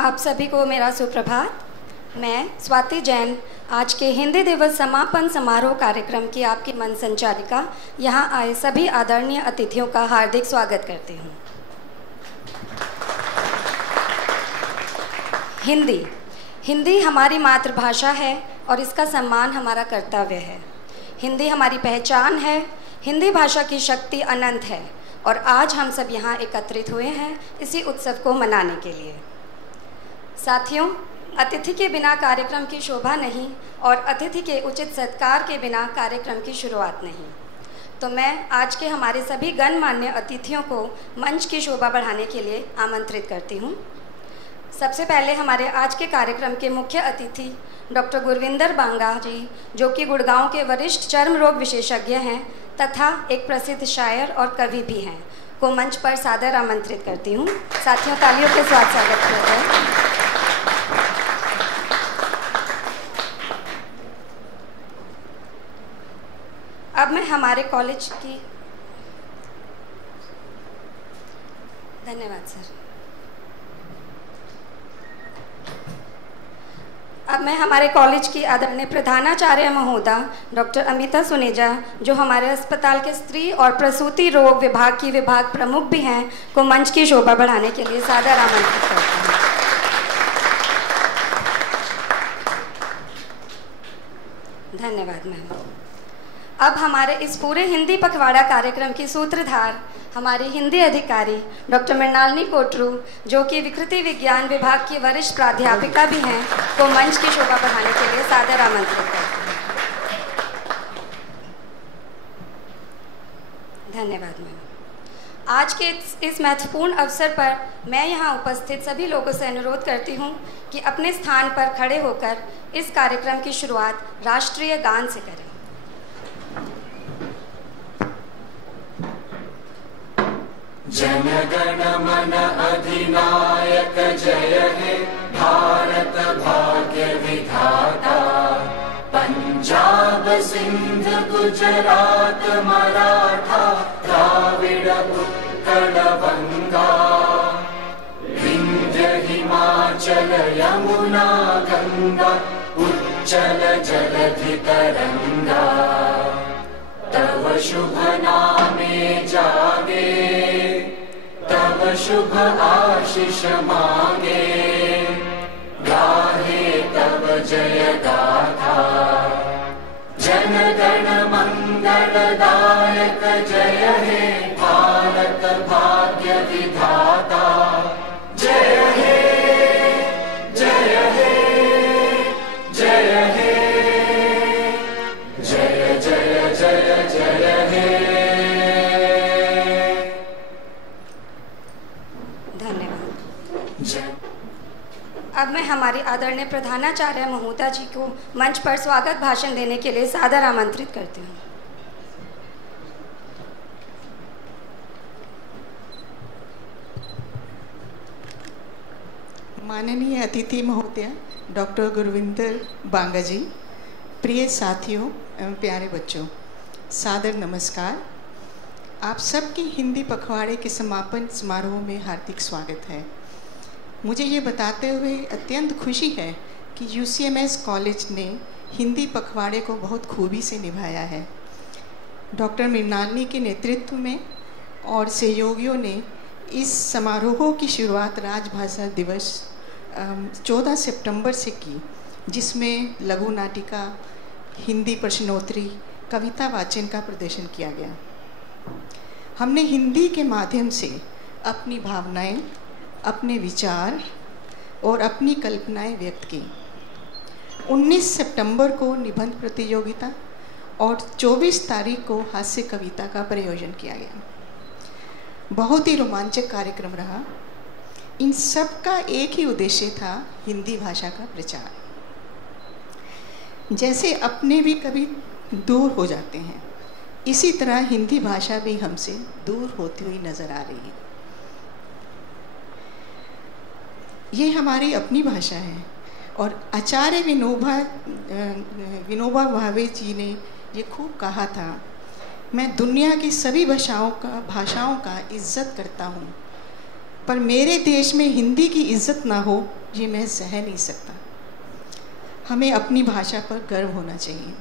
आप सभी को मेरा सुप्रभात। मैं स्वाति जैन आज के हिंदी दिवस समापन समारोह कार्यक्रम की आपकी मन संचालिका यहाँ आए सभी आदरणीय अतिथियों का हार्दिक स्वागत करती हूँ। हिंदी हमारी मातृभाषा है और इसका सम्मान हमारा कर्तव्य है। हिंदी हमारी पहचान है। हिंदी भाषा की शक्ति अनंत है और आज हम सब यहाँ एकत्रित हुए हैं इसी उत्सव को मनाने के लिए। साथियों, अतिथि के बिना कार्यक्रम की शोभा नहीं और अतिथि के उचित सत्कार के बिना कार्यक्रम की शुरुआत नहीं। तो मैं आज के हमारे सभी गणमान्य अतिथियों को मंच की शोभा बढ़ाने के लिए आमंत्रित करती हूँ। सबसे पहले हमारे आज के कार्यक्रम के मुख्य अतिथि डॉक्टर गुरविंदर बांगा जी, जो कि गुड़गांव के वरिष्ठ चर्म रोग विशेषज्ञ हैं तथा एक प्रसिद्ध शायर और कवि भी हैं, को मंच पर सादर आमंत्रित करती हूँ। साथियों, तालियों के साथ स्वागत किया जाए। अब मैं हमारे कॉलेज की धन्यवाद सर। अब मैं हमारे कॉलेज की आदरणीय प्रधानाचार्य महोदया डॉक्टर अमिता सुनेजा, जो हमारे अस्पताल के स्त्री और प्रसूति रोग विभाग की विभाग प्रमुख भी हैं, को मंच की शोभा बढ़ाने के लिए सादर आमंत्रित करती हूँ। धन्यवाद मैम। अब हमारे इस पूरे हिंदी पखवाड़ा कार्यक्रम की सूत्रधार हमारी हिंदी अधिकारी डॉक्टर मृणालिनी कोटरू, जो कि विकृति विज्ञान विभाग की वरिष्ठ प्राध्यापिका भी हैं, को मंच की शोभा बढ़ाने के लिए सादर आमंत्रित करती हूँ। धन्यवाद मैम। आज के इस महत्वपूर्ण अवसर पर मैं यहाँ उपस्थित सभी लोगों से अनुरोध करती हूँ कि अपने स्थान पर खड़े होकर इस कार्यक्रम की शुरुआत राष्ट्रीय गान से करें। जन गण मन अधिनायक जय हे भारत भाग्य विधाता। पंजाब सिंध गुजरात मराठा द्राविड़ उत्कल बंगा। विंध्य हिमाचल यमुना गंगा उच्चल जलधि तरंगा। तव शुभ नामे जागे तव शुभ आशीष मांगे। गाहे तव जय गाथा। जन गण मंगलदायक जय हे भारत भाग्य विधाता। जय हे जय हे जय हे जय जय जय जय हे। अब मैं हमारी आदरणीय प्रधानाचार्य महोदया जी को मंच पर स्वागत भाषण देने के लिए सादर आमंत्रित करती हूँ। माननीय अतिथि महोदया डॉक्टर गुरविंदर बांगा जी, प्रिय साथियों एवं प्यारे बच्चों, सादर नमस्कार। आप सबकी हिंदी पखवाड़े के समापन समारोह में हार्दिक स्वागत है। मुझे ये बताते हुए अत्यंत खुशी है कि UCMS कॉलेज ने हिंदी पखवाड़े को बहुत खूबी से निभाया है। डॉक्टर मृणालिनी के नेतृत्व में और सहयोगियों ने इस समारोह की शुरुआत राजभाषा दिवस 14 सितंबर से की, जिसमें लघु नाटिका, हिंदी प्रश्नोत्तरी, कविता वाचन का प्रदर्शन किया गया। हमने हिंदी के माध्यम से अपनी भावनाएं, अपने विचार और अपनी कल्पनाएं व्यक्त की। 19 सितंबर को निबंध प्रतियोगिता और 24 तारीख को हास्य कविता का प्रयोजन किया गया। बहुत ही रोमांचक कार्यक्रम रहा। इन सब का एक ही उद्देश्य था, हिंदी भाषा का प्रचार। जैसे अपने भी कभी दूर हो जाते हैं, इसी तरह हिंदी भाषा भी हमसे दूर होती हुई नजर आ रही है। ये हमारी अपनी भाषा है और आचार्य विनोबा भावे जी ने ये खूब कहा था, मैं दुनिया की सभी भाषाओं का इज्जत करता हूँ, पर मेरे देश में हिंदी की इज्जत ना हो ये मैं सह नहीं सकता। हमें अपनी भाषा पर गर्व होना चाहिए।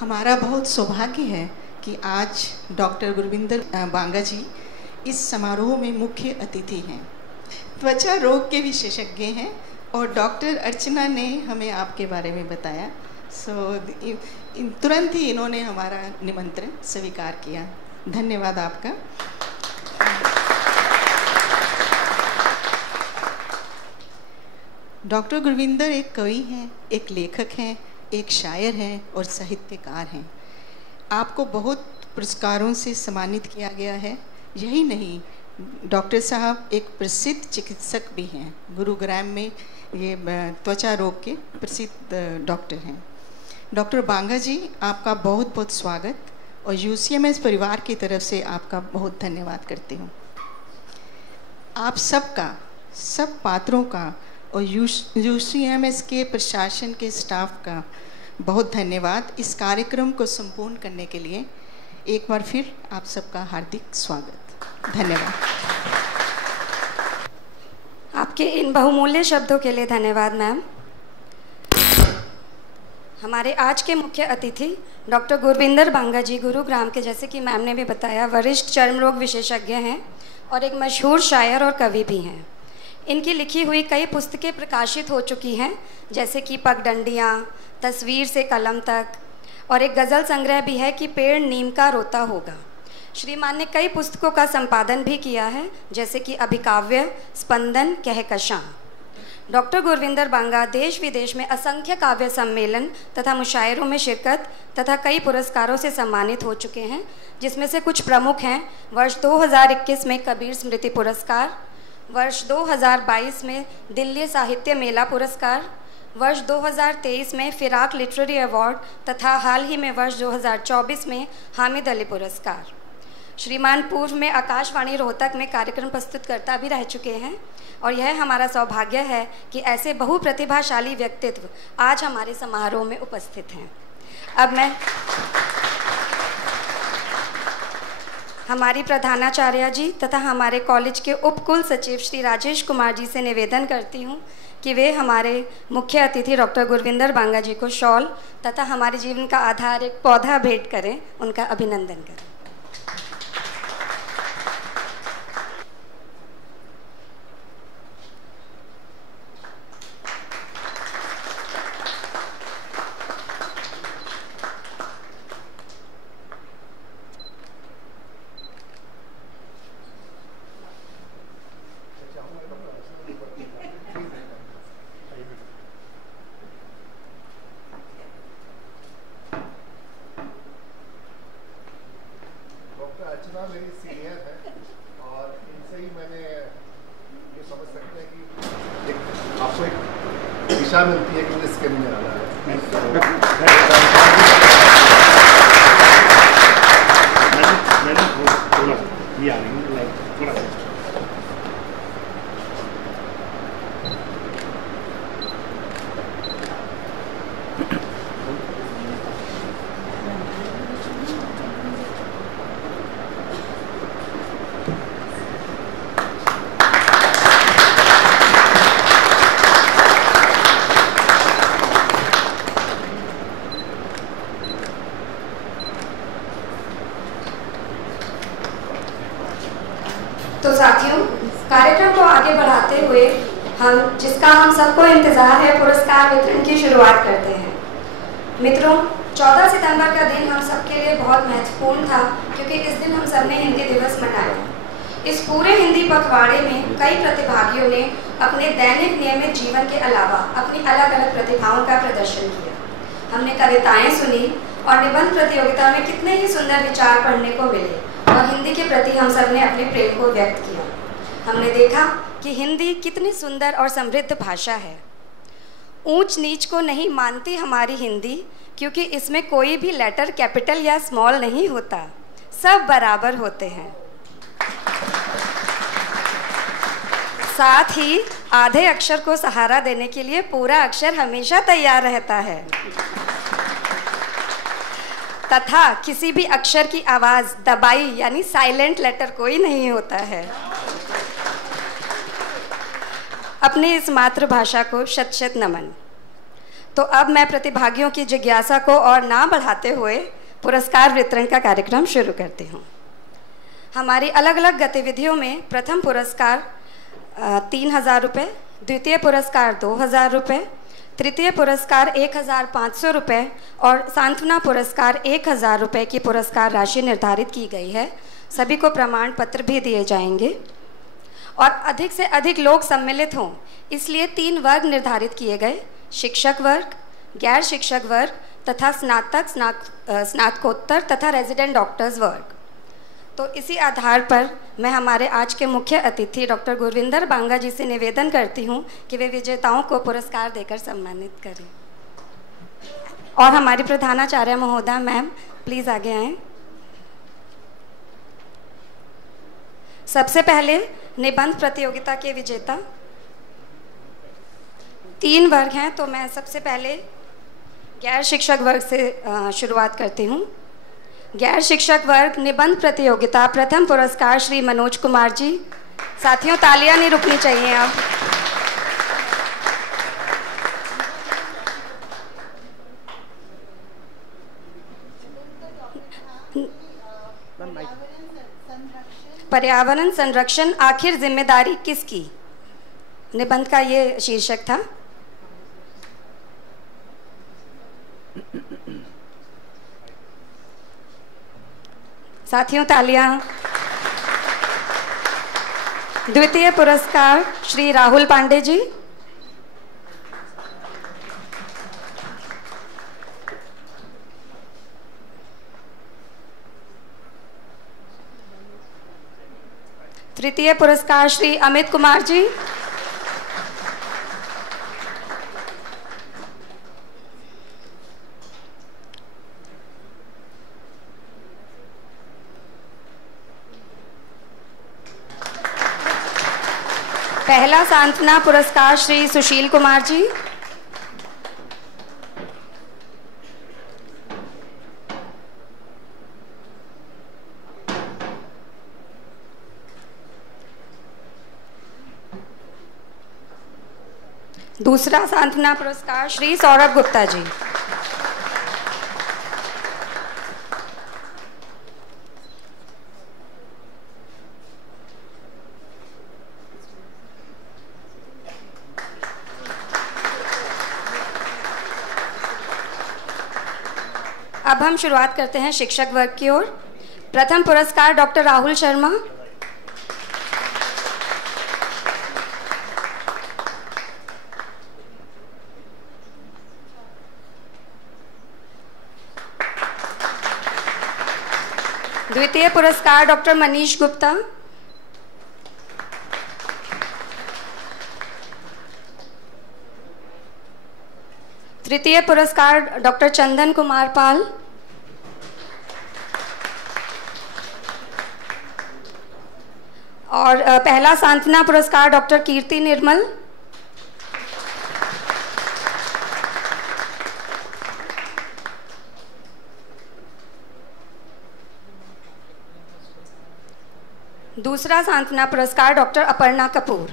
हमारा बहुत सौभाग्य है कि आज डॉक्टर गुरविंदर बांगा जी इस समारोह में मुख्य अतिथि हैं। त्वचा रोग के विशेषज्ञ हैं और डॉक्टर अर्चना ने हमें आपके बारे में बताया। तुरंत ही इन्होंने हमारा निमंत्रण स्वीकार किया। धन्यवाद आपका। डॉक्टर गुरविंदर एक कवि हैं, एक लेखक हैं, एक शायर हैं और साहित्यकार हैं। आपको बहुत पुरस्कारों से सम्मानित किया गया है। यही नहीं, डॉक्टर साहब एक प्रसिद्ध चिकित्सक भी हैं। गुरुग्राम में ये त्वचा रोग के प्रसिद्ध डॉक्टर हैं। डॉक्टर बांगा जी, आपका बहुत बहुत स्वागत और यूसीएमएस परिवार की तरफ से आपका बहुत धन्यवाद करती हूँ। आप सबका, सब पात्रों का और यूसीएमएस के प्रशासन के स्टाफ का बहुत धन्यवाद इस कार्यक्रम को संपूर्ण करने के लिए। एक बार फिर आप सबका हार्दिक स्वागत। धन्यवाद। आपके इन बहुमूल्य शब्दों के लिए धन्यवाद मैम। हमारे आज के मुख्य अतिथि डॉक्टर गुरविंदर बांगा जी गुरुग्राम के, जैसे कि मैम ने भी बताया, वरिष्ठ चर्म रोग विशेषज्ञ हैं और एक मशहूर शायर और कवि भी हैं। इनकी लिखी हुई कई पुस्तकें प्रकाशित हो चुकी हैं, जैसे कि पगडंडियाँ, तस्वीर से कलम तक, और एक गज़ल संग्रह भी है कि पेड़ नीम का रोता होगा। श्रीमान ने कई पुस्तकों का संपादन भी किया है, जैसे कि अभिकाव्य, स्पंदन, कहकशां। डॉक्टर गुरविंदर बांगा देश विदेश में असंख्य काव्य सम्मेलन तथा मुशायरों में शिरकत तथा कई पुरस्कारों से सम्मानित हो चुके हैं, जिसमें से कुछ प्रमुख हैं। वर्ष 2021 में कबीर स्मृति पुरस्कार, वर्ष 2022 में दिल्ली साहित्य मेला पुरस्कार, वर्ष 2023 में फिराक लिटरेरी अवार्ड तथा हाल ही में वर्ष 2024 में हामिद अली पुरस्कार। श्रीमान पूर्व में आकाशवाणी रोहतक में कार्यक्रम प्रस्तुतकर्ता भी रह चुके हैं और यह हमारा सौभाग्य है कि ऐसे बहुप्रतिभाशाली व्यक्तित्व आज हमारे समारोह में उपस्थित हैं। अब मैं हमारी प्रधानाचार्य जी तथा हमारे कॉलेज के उप कुल सचिव श्री राजेश कुमार जी से निवेदन करती हूँ कि वे हमारे मुख्य अतिथि डॉक्टर गुरविंदर बांगा जी को शॉल तथा हमारे जीवन का आधार एक पौधा भेंट करें, उनका अभिनंदन करें। मेरी सीनियर है और इनसे ही मैंने ये समझ सकते हैं कि आपको एक दिशा मिलती है कि मुझे इसके लिए आना है। मैंने थोड़ा ये आ रही है थोड़ा तो साथियों, कार्यक्रम को आगे बढ़ाते हुए जिसका हम सबको इंतजार है, पुरस्कार वितरण की शुरुआत करते हैं। मित्रों, 14 सितंबर का दिन हम सबके लिए बहुत महत्वपूर्ण था, क्योंकि इस दिन हम सब ने हिंदी दिवस मनाया। इस पूरे हिंदी पखवाड़े में कई प्रतिभागियों ने अपने दैनिक नियमित जीवन के अलावा अपनी अलग अलग प्रतिभाओं का प्रदर्शन किया। हमने कविताएं सुनी और निबंध प्रतियोगिता में कितने ही सुंदर विचार पढ़ने को मिले और हिंदी के प्रति हम सब ने अपने प्रेम को व्यक्त किया। हमने देखा कि हिंदी कितनी सुंदर और समृद्ध भाषा है। ऊंच नीच को नहीं मानती हमारी हिंदी, क्योंकि इसमें कोई भी लेटर कैपिटल या स्मॉल नहीं होता, सब बराबर होते हैं। साथ ही आधे अक्षर को सहारा देने के लिए पूरा अक्षर हमेशा तैयार रहता है। तथा किसी भी अक्षर की आवाज़ दबाई यानी साइलेंट लेटर कोई नहीं होता है। अपनी इस मातृभाषा को शत शत नमन। तो अब मैं प्रतिभागियों की जिज्ञासा को और ना बढ़ाते हुए पुरस्कार वितरण का कार्यक्रम शुरू करती हूँ। हमारी अलग अलग गतिविधियों में प्रथम पुरस्कार 3,000 रुपये, द्वितीय पुरस्कार 2,000 रुपये, तृतीय पुरस्कार 1,500 रुपये और सांत्वना पुरस्कार 1,000 रुपये की पुरस्कार राशि निर्धारित की गई है। सभी को प्रमाण पत्र भी दिए जाएंगे और अधिक से अधिक लोग सम्मिलित हों इसलिए 3 वर्ग निर्धारित किए गए: शिक्षक वर्ग, गैर शिक्षक वर्ग तथा स्नातकोत्तर तथा रेजिडेंट डॉक्टर्स वर्ग। तो इसी आधार पर मैं हमारे आज के मुख्य अतिथि डॉक्टर गुरविंदर बांगा जी से निवेदन करती हूं कि वे विजेताओं को पुरस्कार देकर सम्मानित करें। और हमारी प्रधानाचार्य महोदया मैम प्लीज आगे आएं। सबसे पहले निबंध प्रतियोगिता के विजेता। 3 वर्ग हैं, तो मैं सबसे पहले गैर शिक्षक वर्ग से शुरुआत करती हूँ। गैर शिक्षक वर्ग निबंध प्रतियोगिता प्रथम पुरस्कार श्री मनोज कुमार जी। साथियों तालियां नहीं रुकनी चाहिए अब। पर्यावरण संरक्षण आखिर जिम्मेदारी किसकी, निबंध का ये शीर्षक था। साथियों तालियां। द्वितीय पुरस्कार श्री राहुल पांडे जी। तृतीय पुरस्कार श्री अमित कुमार जी। पहला सांत्वना पुरस्कार श्री सुशील कुमार जी। दूसरा सांत्वना पुरस्कार श्री सौरभ गुप्ता जी। अब हम शुरुआत करते हैं शिक्षक वर्ग की ओर। प्रथम पुरस्कार डॉक्टर राहुल शर्मा। द्वितीय पुरस्कार डॉक्टर मनीष गुप्ता। तृतीय पुरस्कार डॉक्टर चंदन कुमार पाल। और पहला सांत्वना पुरस्कार डॉक्टर कीर्ति निर्मल। दूसरा सांत्वना पुरस्कार डॉक्टर अपर्णा कपूर।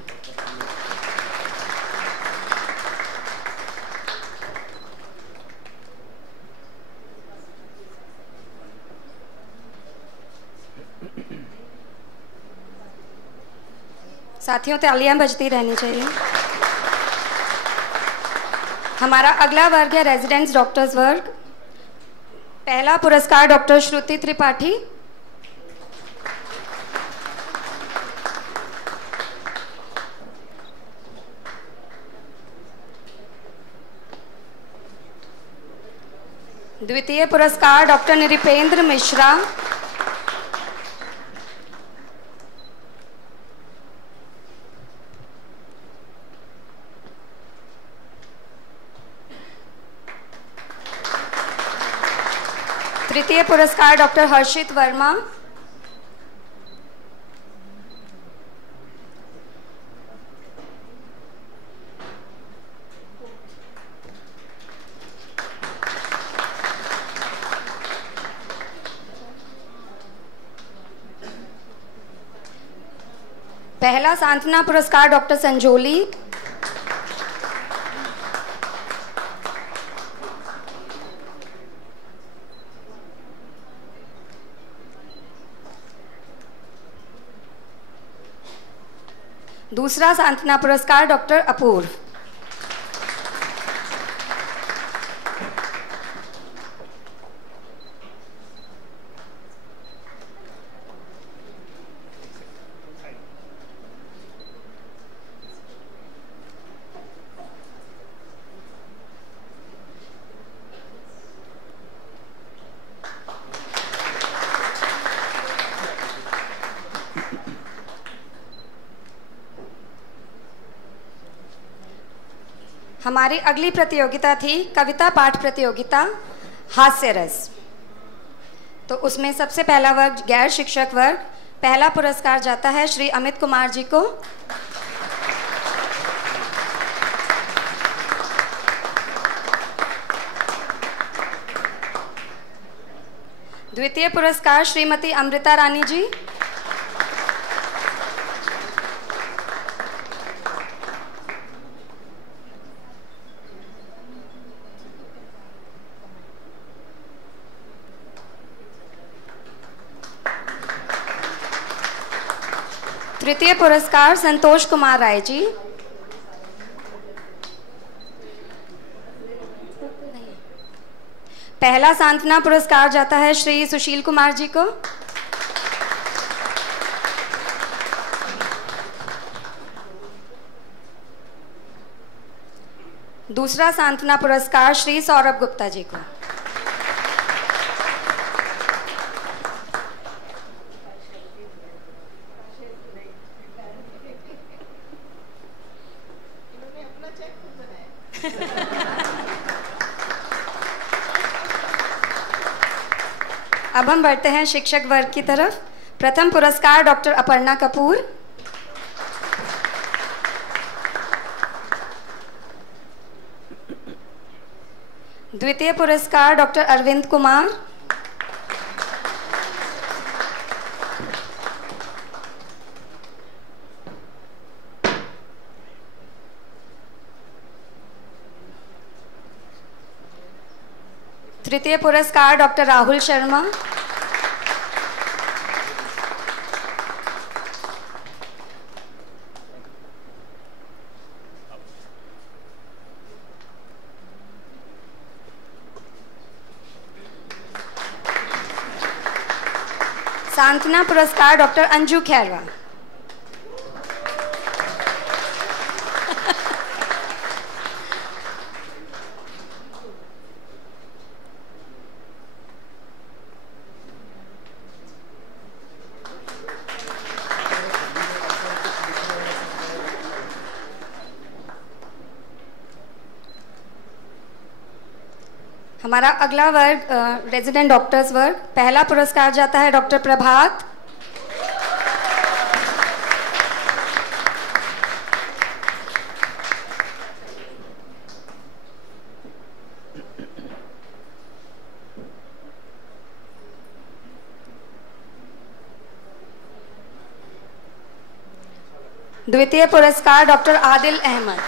साथियों तालियां बजती रहनी चाहिए। हमारा अगला वर्ग है रेजिडेंट्स डॉक्टर्स वर्ग। पहला पुरस्कार डॉक्टर श्रुति त्रिपाठी। द्वितीय पुरस्कार डॉक्टर निरिपेंद्र मिश्रा। तृतीय पुरस्कार डॉक्टर हर्षित वर्मा। पहला सांत्वना पुरस्कार डॉक्टर संजोली। दूसरा सांत्वना पुरस्कार डॉक्टर अपूर्व। हमारी अगली प्रतियोगिता थी कविता पाठ प्रतियोगिता हास्य रस। तो उसमें सबसे पहला वर्ग गैर शिक्षक वर्ग। पहला पुरस्कार जाता है श्री अमित कुमार जी को। द्वितीय पुरस्कार श्रीमती अमृता रानी जी। तृतीय पुरस्कार संतोष कुमार राय जी। पहला सांत्वना पुरस्कार जाता है श्री सुशील कुमार जी को। दूसरा सांत्वना पुरस्कार श्री सौरभ गुप्ता जी को। अब हम बढ़ते हैं शिक्षक वर्ग की तरफ। प्रथम पुरस्कार डॉक्टर अपर्णा कपूर। द्वितीय पुरस्कार डॉक्टर अरविंद कुमार। तृतीय पुरस्कार डॉक्टर राहुल शर्मा। सांत्वना पुरस्कार डॉक्टर अंजू खैरवा। हमारा अगला वर्ग रेजिडेंट डॉक्टर्स वर्ग। पहला पुरस्कार जाता है डॉक्टर प्रभात। द्वितीय पुरस्कार डॉक्टर आदिल अहमद।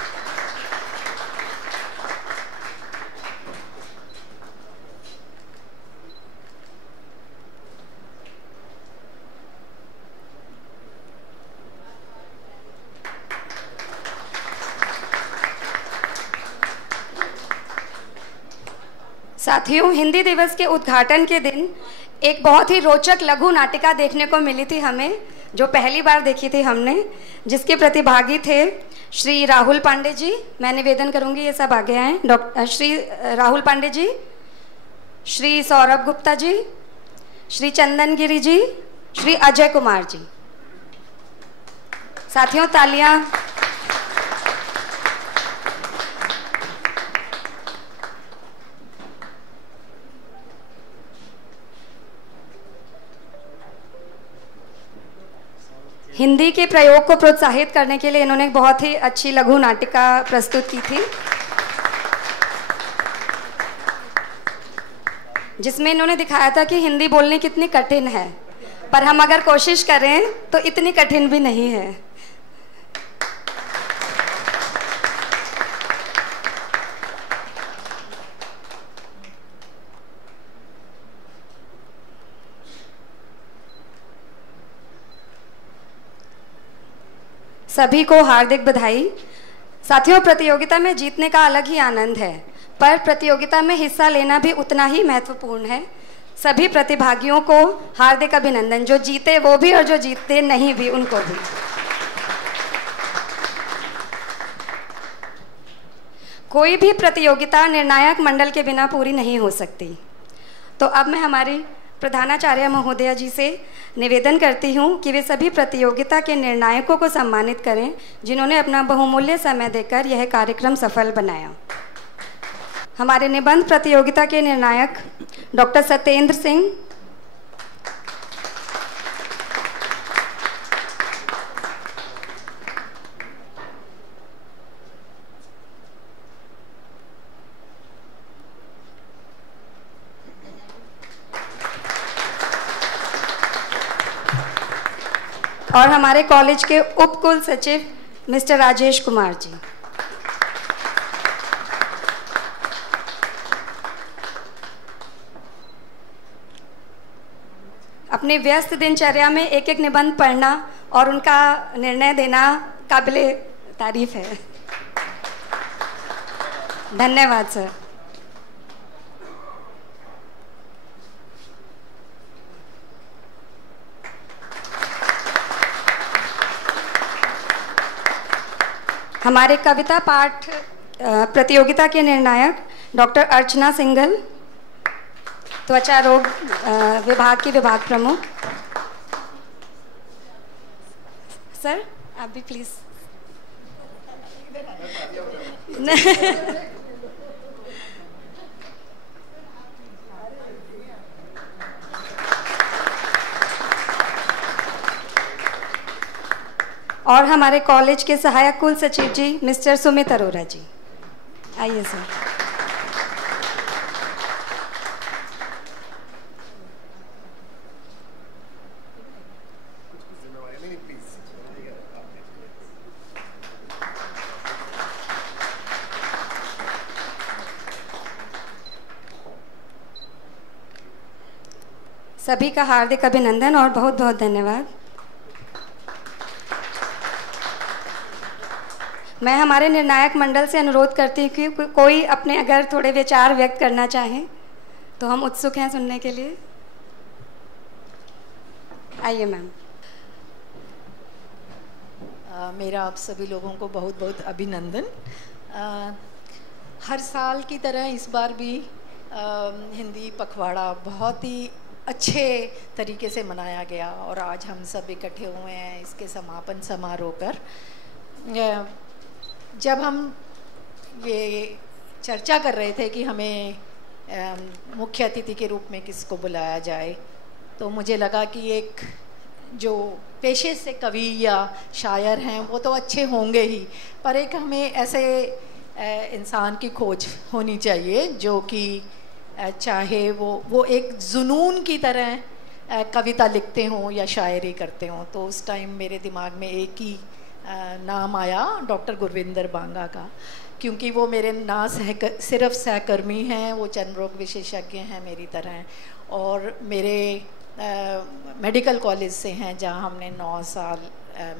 साथियों, हिंदी दिवस के उद्घाटन के दिन एक बहुत ही रोचक लघु नाटिका देखने को मिली थी हमें, जो पहली बार देखी थी हमने, जिसके प्रतिभागी थे श्री राहुल पांडे जी। मैं निवेदन करूंगी ये सब आगे आए। डॉक्टर श्री राहुल पांडे जी, श्री सौरभ गुप्ता जी, श्री चंदन गिरी जी, श्री अजय कुमार जी। साथियों, तालियां। हिंदी के प्रयोग को प्रोत्साहित करने के लिए इन्होंने बहुत ही अच्छी लघु नाटिका प्रस्तुत की थी, जिसमें इन्होंने दिखाया था कि हिंदी बोलनी कितनी कठिन है, पर हम अगर कोशिश करें तो इतनी कठिन भी नहीं है। सभी को हार्दिक बधाई। साथियों, प्रतियोगिता में जीतने का अलग ही आनंद है, पर प्रतियोगिता में हिस्सा लेना भी उतना ही महत्वपूर्ण है। सभी प्रतिभागियों को हार्दिक अभिनंदन, जो जीते वो भी और जो जीतते नहीं भी उनको भी। कोई भी प्रतियोगिता निर्णायक मंडल के बिना पूरी नहीं हो सकती। तो अब मैं हमारी प्रधानाचार्य महोदया जी से निवेदन करती हूँ कि वे सभी प्रतियोगिता के निर्णायकों को सम्मानित करें, जिन्होंने अपना बहुमूल्य समय देकर यह कार्यक्रम सफल बनाया। हमारे निबंध प्रतियोगिता के निर्णायक डॉक्टर सत्येंद्र सिंह, और हमारे कॉलेज के उप कुल सचिव मिस्टर राजेश कुमार जी। अपनी व्यस्त दिनचर्या में एक एक निबंध पढ़ना और उनका निर्णय देना काबिले तारीफ है। धन्यवाद सर। हमारे कविता पाठ प्रतियोगिता के निर्णायक डॉक्टर अर्चना सिंघल, त्वचा रोग विभाग की विभाग प्रमुख। सर आप भी प्लीज। और हमारे कॉलेज के सहायक कुल सचिव जी मिस्टर सुमित अरोरा जी, आइए सर। सभी का हार्दिक अभिनंदन और बहुत बहुत धन्यवाद। मैं हमारे निर्णायक मंडल से अनुरोध करती हूँ कि कोई अपने अगर थोड़े विचार व्यक्त करना चाहें तो हम उत्सुक हैं सुनने के लिए। आइए मैम। मेरा आप सभी लोगों को बहुत बहुत अभिनंदन। हर साल की तरह इस बार भी हिंदी पखवाड़ा बहुत ही अच्छे तरीके से मनाया गया और आज हम सब इकट्ठे हुए हैं इसके समापन समारोह पर। जब हम ये चर्चा कर रहे थे कि हमें मुख्य अतिथि के रूप में किसको बुलाया जाए, तो मुझे लगा कि एक जो पेशे से कवि या शायर हैं वो तो अच्छे होंगे ही, पर एक हमें ऐसे इंसान की खोज होनी चाहिए जो कि चाहे वो एक जुनून की तरह कविता लिखते हों या शायरी करते हों। तो उस टाइम मेरे दिमाग में एक ही नाम आया, डॉक्टर गुरविंदर बांगा का, क्योंकि वो मेरे ना सिर्फ सहकर्मी हैं, वो चर्म रोग विशेषज्ञ हैं मेरी तरह, और मेरे मेडिकल कॉलेज से हैं जहाँ हमने 9 साल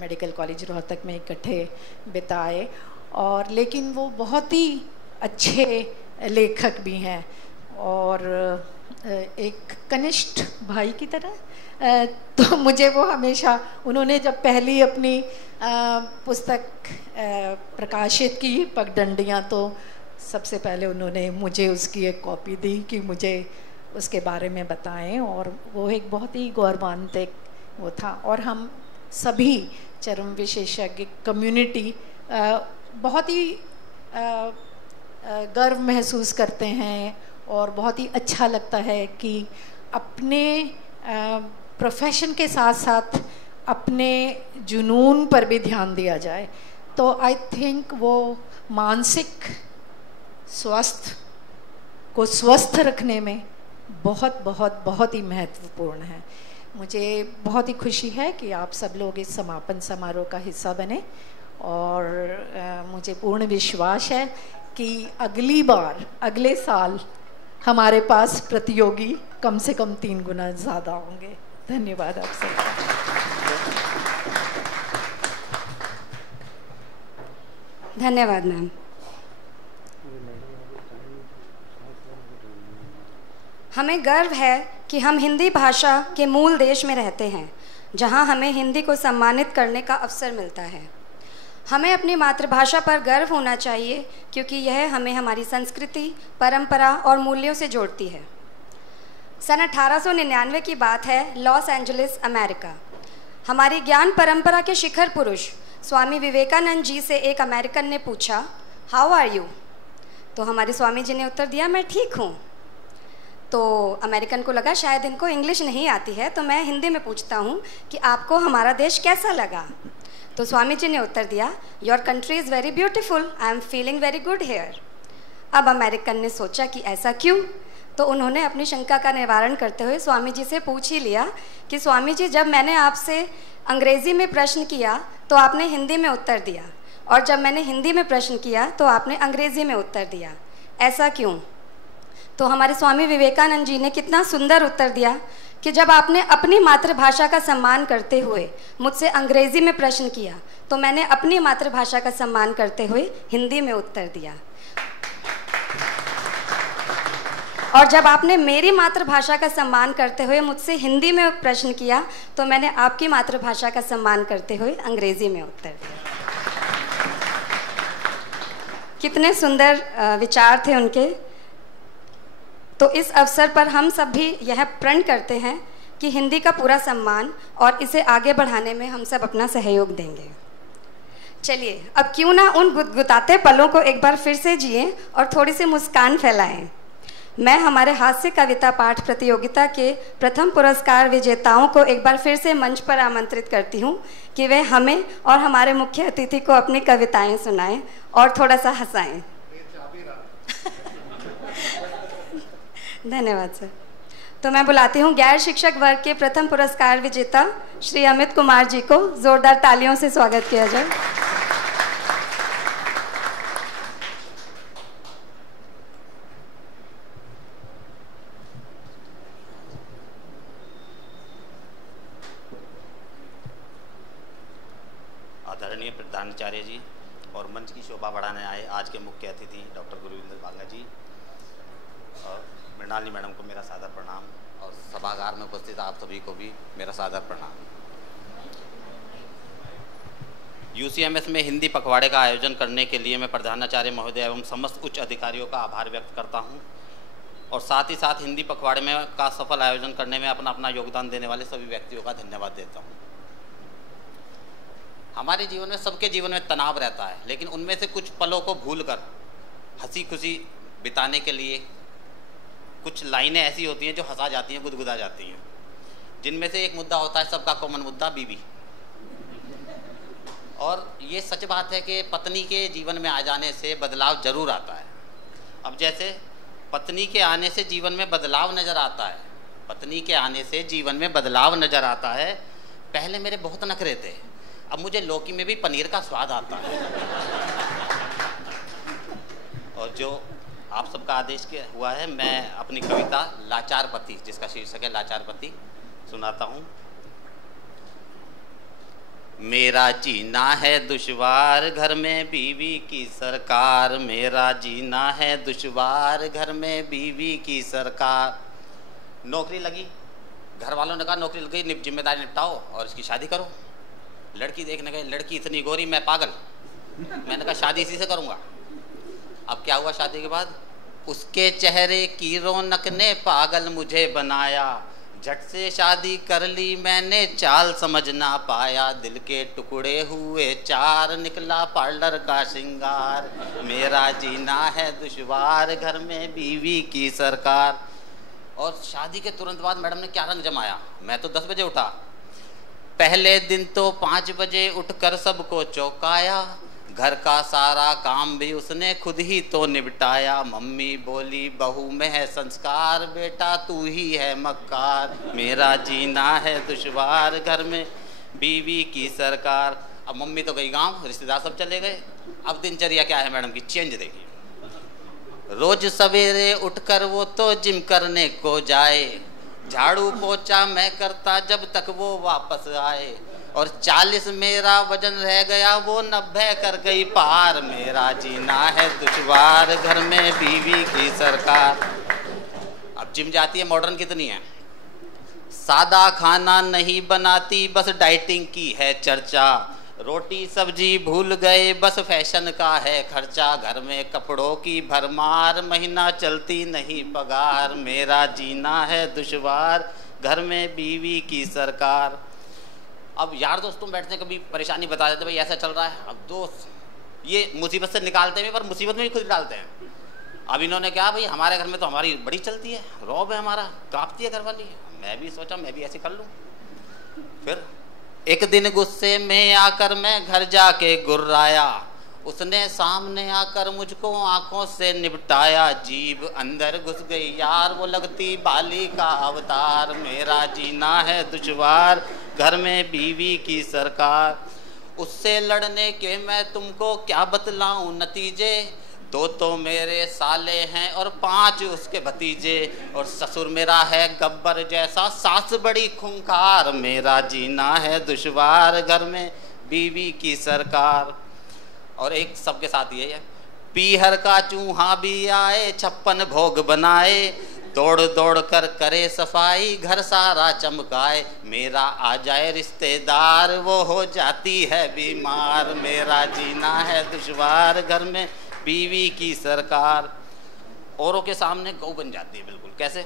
मेडिकल कॉलेज रोहतक में इकट्ठे बिताए। और लेकिन वो बहुत ही अच्छे लेखक भी हैं और एक कनिष्ठ भाई की तरह। तो मुझे वो हमेशा, उन्होंने जब पहली अपनी पुस्तक प्रकाशित की पगडंडियाँ, तो सबसे पहले उन्होंने मुझे उसकी एक कॉपी दी कि मुझे उसके बारे में बताएं, और वो एक बहुत ही गौरवान्वित वो था। और हम सभी चर्म विशेषज्ञ कम्युनिटी बहुत ही गर्व महसूस करते हैं और बहुत ही अच्छा लगता है कि अपने प्रोफेशन के साथ साथ अपने जुनून पर भी ध्यान दिया जाए। तो आई थिंक वो मानसिक स्वास्थ्य को स्वस्थ रखने में बहुत बहुत बहुत ही महत्वपूर्ण है। मुझे बहुत ही खुशी है कि आप सब लोग इस समापन समारोह का हिस्सा बने, और मुझे पूर्ण विश्वास है कि अगली बार, अगले साल हमारे पास प्रतियोगी कम से कम 3 गुना ज़्यादा होंगे। धन्यवाद आप सब। धन्यवाद मैम। हमें गर्व है कि हम हिंदी भाषा के मूल देश में रहते हैं, जहां हमें हिंदी को सम्मानित करने का अवसर मिलता है। हमें अपनी मातृभाषा पर गर्व होना चाहिए, क्योंकि यह हमें हमारी संस्कृति, परंपरा और मूल्यों से जोड़ती है। सन 1899 की बात है, लॉस एंजलिस, अमेरिका। हमारी ज्ञान परंपरा के शिखर पुरुष स्वामी विवेकानंद जी से एक अमेरिकन ने पूछा, हाउ आर यू? तो हमारे स्वामी जी ने उत्तर दिया, मैं ठीक हूँ। तो अमेरिकन को लगा शायद इनको इंग्लिश नहीं आती है, तो मैं हिंदी में पूछता हूँ कि आपको हमारा देश कैसा लगा? तो स्वामी जी ने उत्तर दिया, your country is very beautiful, I am feeling very good here. अब अमेरिकन ने सोचा कि ऐसा क्यों? तो उन्होंने अपनी शंका का निवारण करते हुए स्वामी जी से पूछ ही लिया कि स्वामी जी, जब मैंने आपसे अंग्रेज़ी में प्रश्न किया तो आपने हिंदी में उत्तर दिया, और जब मैंने हिंदी में प्रश्न किया तो आपने अंग्रेज़ी में उत्तर दिया, ऐसा क्यों? तो हमारे स्वामी विवेकानंद जी ने कितना सुंदर उत्तर दिया कि जब आपने अपनी मातृभाषा का सम्मान करते हुए मुझसे अंग्रेज़ी में प्रश्न किया, तो मैंने अपनी मातृभाषा का सम्मान करते हुए हिंदी में उत्तर दिया, और जब आपने मेरी मातृभाषा का सम्मान करते हुए मुझसे हिंदी में प्रश्न किया, तो मैंने आपकी मातृभाषा का सम्मान करते हुए अंग्रेज़ी में उत्तर दिया। कितने सुंदर विचार थे उनके। तो इस अवसर पर हम सब भी यह प्रण करते हैं कि हिंदी का पूरा सम्मान और इसे आगे बढ़ाने में हम सब अपना सहयोग देंगे। चलिए, अब क्यों ना उन गुदगुदाते पलों को एक बार फिर से जिएं और थोड़ी सी मुस्कान फैलाएं। मैं हमारे हास्य कविता पाठ प्रतियोगिता के प्रथम पुरस्कार विजेताओं को एक बार फिर से मंच पर आमंत्रित करती हूँ कि वे हमें और हमारे मुख्य अतिथि को अपनी कविताएं सुनाएं और थोड़ा सा हंसाएं। धन्यवाद सर। तो मैं बुलाती हूँ गैर शिक्षक वर्ग के प्रथम पुरस्कार विजेता श्री अमित कुमार जी को। जोरदार तालियों से स्वागत किया जाए। आदरणीय प्रधानाचार्य जी और मंच की शोभा बढ़ाने आए आज के मुख्य अतिथि डॉक्टर गुरविंदर बांगा जी और मृणालिनी मैडम को मेरा सादर प्रणाम, और सभागार में उपस्थित आप सभी को भी मेरा सादर प्रणाम। यूसीएमएस में हिंदी पखवाड़े का आयोजन करने के लिए मैं प्रधानाचार्य महोदय एवं समस्त उच्च अधिकारियों का आभार व्यक्त करता हूं, और साथ ही साथ हिंदी पखवाड़े में का सफल आयोजन करने में अपना अपना योगदान देने वाले सभी व्यक्तियों का धन्यवाद देता हूँ। हमारे जीवन में, सबके जीवन में तनाव रहता है, लेकिन उनमें से कुछ पलों को भूलकर हंसी खुशी बिताने के लिए कुछ लाइनें ऐसी होती हैं जो हंसा जाती हैं, गुदगुदा जाती हैं, जिनमें से एक मुद्दा होता है सबका कॉमन मुद्दा, बीवी। और ये सच बात है कि पत्नी के जीवन में आ जाने से बदलाव जरूर आता है। अब जैसे पत्नी के आने से जीवन में बदलाव नज़र आता है, पत्नी के आने से जीवन में बदलाव नज़र आता है। पहले मेरे बहुत नखरे थे, अब मुझे लौकी में भी पनीर का स्वाद आता है। और जो आप सबका आदेश के हुआ है, मैं अपनी कविता लाचार पति, जिसका शीर्षक है लाचार पति, सुनाता हूँ। मेरा जीना है दुश्वार, घर में बीवी की सरकार। मेरा जीना है दुश्वार, घर में बीवी की सरकार। नौकरी लगी, घर वालों ने कहा नौकरी लग गई, जिम्मेदारी निपटाओ और इसकी शादी करो। लड़की देखने गए, लड़की इतनी गोरी, मैं पागल। मैंने कहा शादी इसी से करूँगा। अब क्या हुआ शादी के बाद? उसके चेहरे की रौनक ने पागल मुझे बनाया। झट से शादी कर ली मैंने, चाल समझ ना पाया। दिल के टुकड़े हुए चार, निकला पार्लर का श्रृंगार। मेरा जीना है दुश्वार, घर में बीवी की सरकार। और शादी के तुरंत बाद मैडम ने क्या रंग जमाया। मैं तो 10 बजे उठा, पहले दिन तो 5 बजे उठकर सबको चौंकाया। घर का सारा काम भी उसने खुद ही तो निपटाया। मम्मी बोली बहू में है संस्कार, बेटा तू ही है मक्कार। मेरा जीना है दुश्वार, घर में बीवी की सरकार। अब मम्मी तो गई गांव, रिश्तेदार सब चले गए। अब दिनचर्या क्या है मैडम की, चेंज देखिए। रोज सवेरे उठकर वो तो जिम करने को जाए। झाड़ू पोछा मैं करता जब तक वो वापस आए। और 40 मेरा वजन रह गया, वो 90 कर गई पार। मेरा जीना है दुश्वार, घर में बीवी की सरकार। अब जिम जाती है मॉडर्न कितनी है, सादा खाना नहीं बनाती, बस डाइटिंग की है चर्चा। रोटी सब्जी भूल गए, बस फैशन का है खर्चा। घर में कपड़ों की भरमार, महीना चलती नहीं पगार। मेरा जीना है दुश्वार, घर में बीवी की सरकार। अब यार दोस्त तुम बैठते कभी परेशानी बता देते भाई ऐसा चल रहा है। अब दोस्त ये मुसीबत से निकालते हैं पर मुसीबत में भी खुद डालते हैं। अब इन्होंने कहा भाई हमारे घर में तो हमारी बड़ी चलती है, रौब है हमारा, कांपती है घरवाली। मैं भी सोचा मैं भी ऐसे कर लूँ। फिर एक दिन गुस्से में आकर मैं घर जाके गुर्राया, उसने सामने आकर मुझको आंखों से निपटाया। जीभ अंदर घुस गई यार, वो लगती बाली का अवतार। मेरा जीना है दुश्वार, घर में बीवी की सरकार। उससे लड़ने के मैं तुमको क्या बतलाऊं नतीजे, 2 तो मेरे साले हैं और 5 उसके भतीजे। और ससुर मेरा है गब्बर जैसा, सास बड़ी खूंखार। मेरा जीना है दुश्वार, घर में बीवी की सरकार। और एक सबके साथ ये है, पीहर का चूहा भी आए, 56 भोग बनाए। दौड़ दौड़ कर करे सफाई, घर सारा चमकाए। मेरा आ जाए रिश्तेदार, वो हो जाती है बीमार। मेरा जीना है दुश्वार, घर में बीवी की सरकार। औरों के सामने गौ बन जाती है बिल्कुल। कैसे?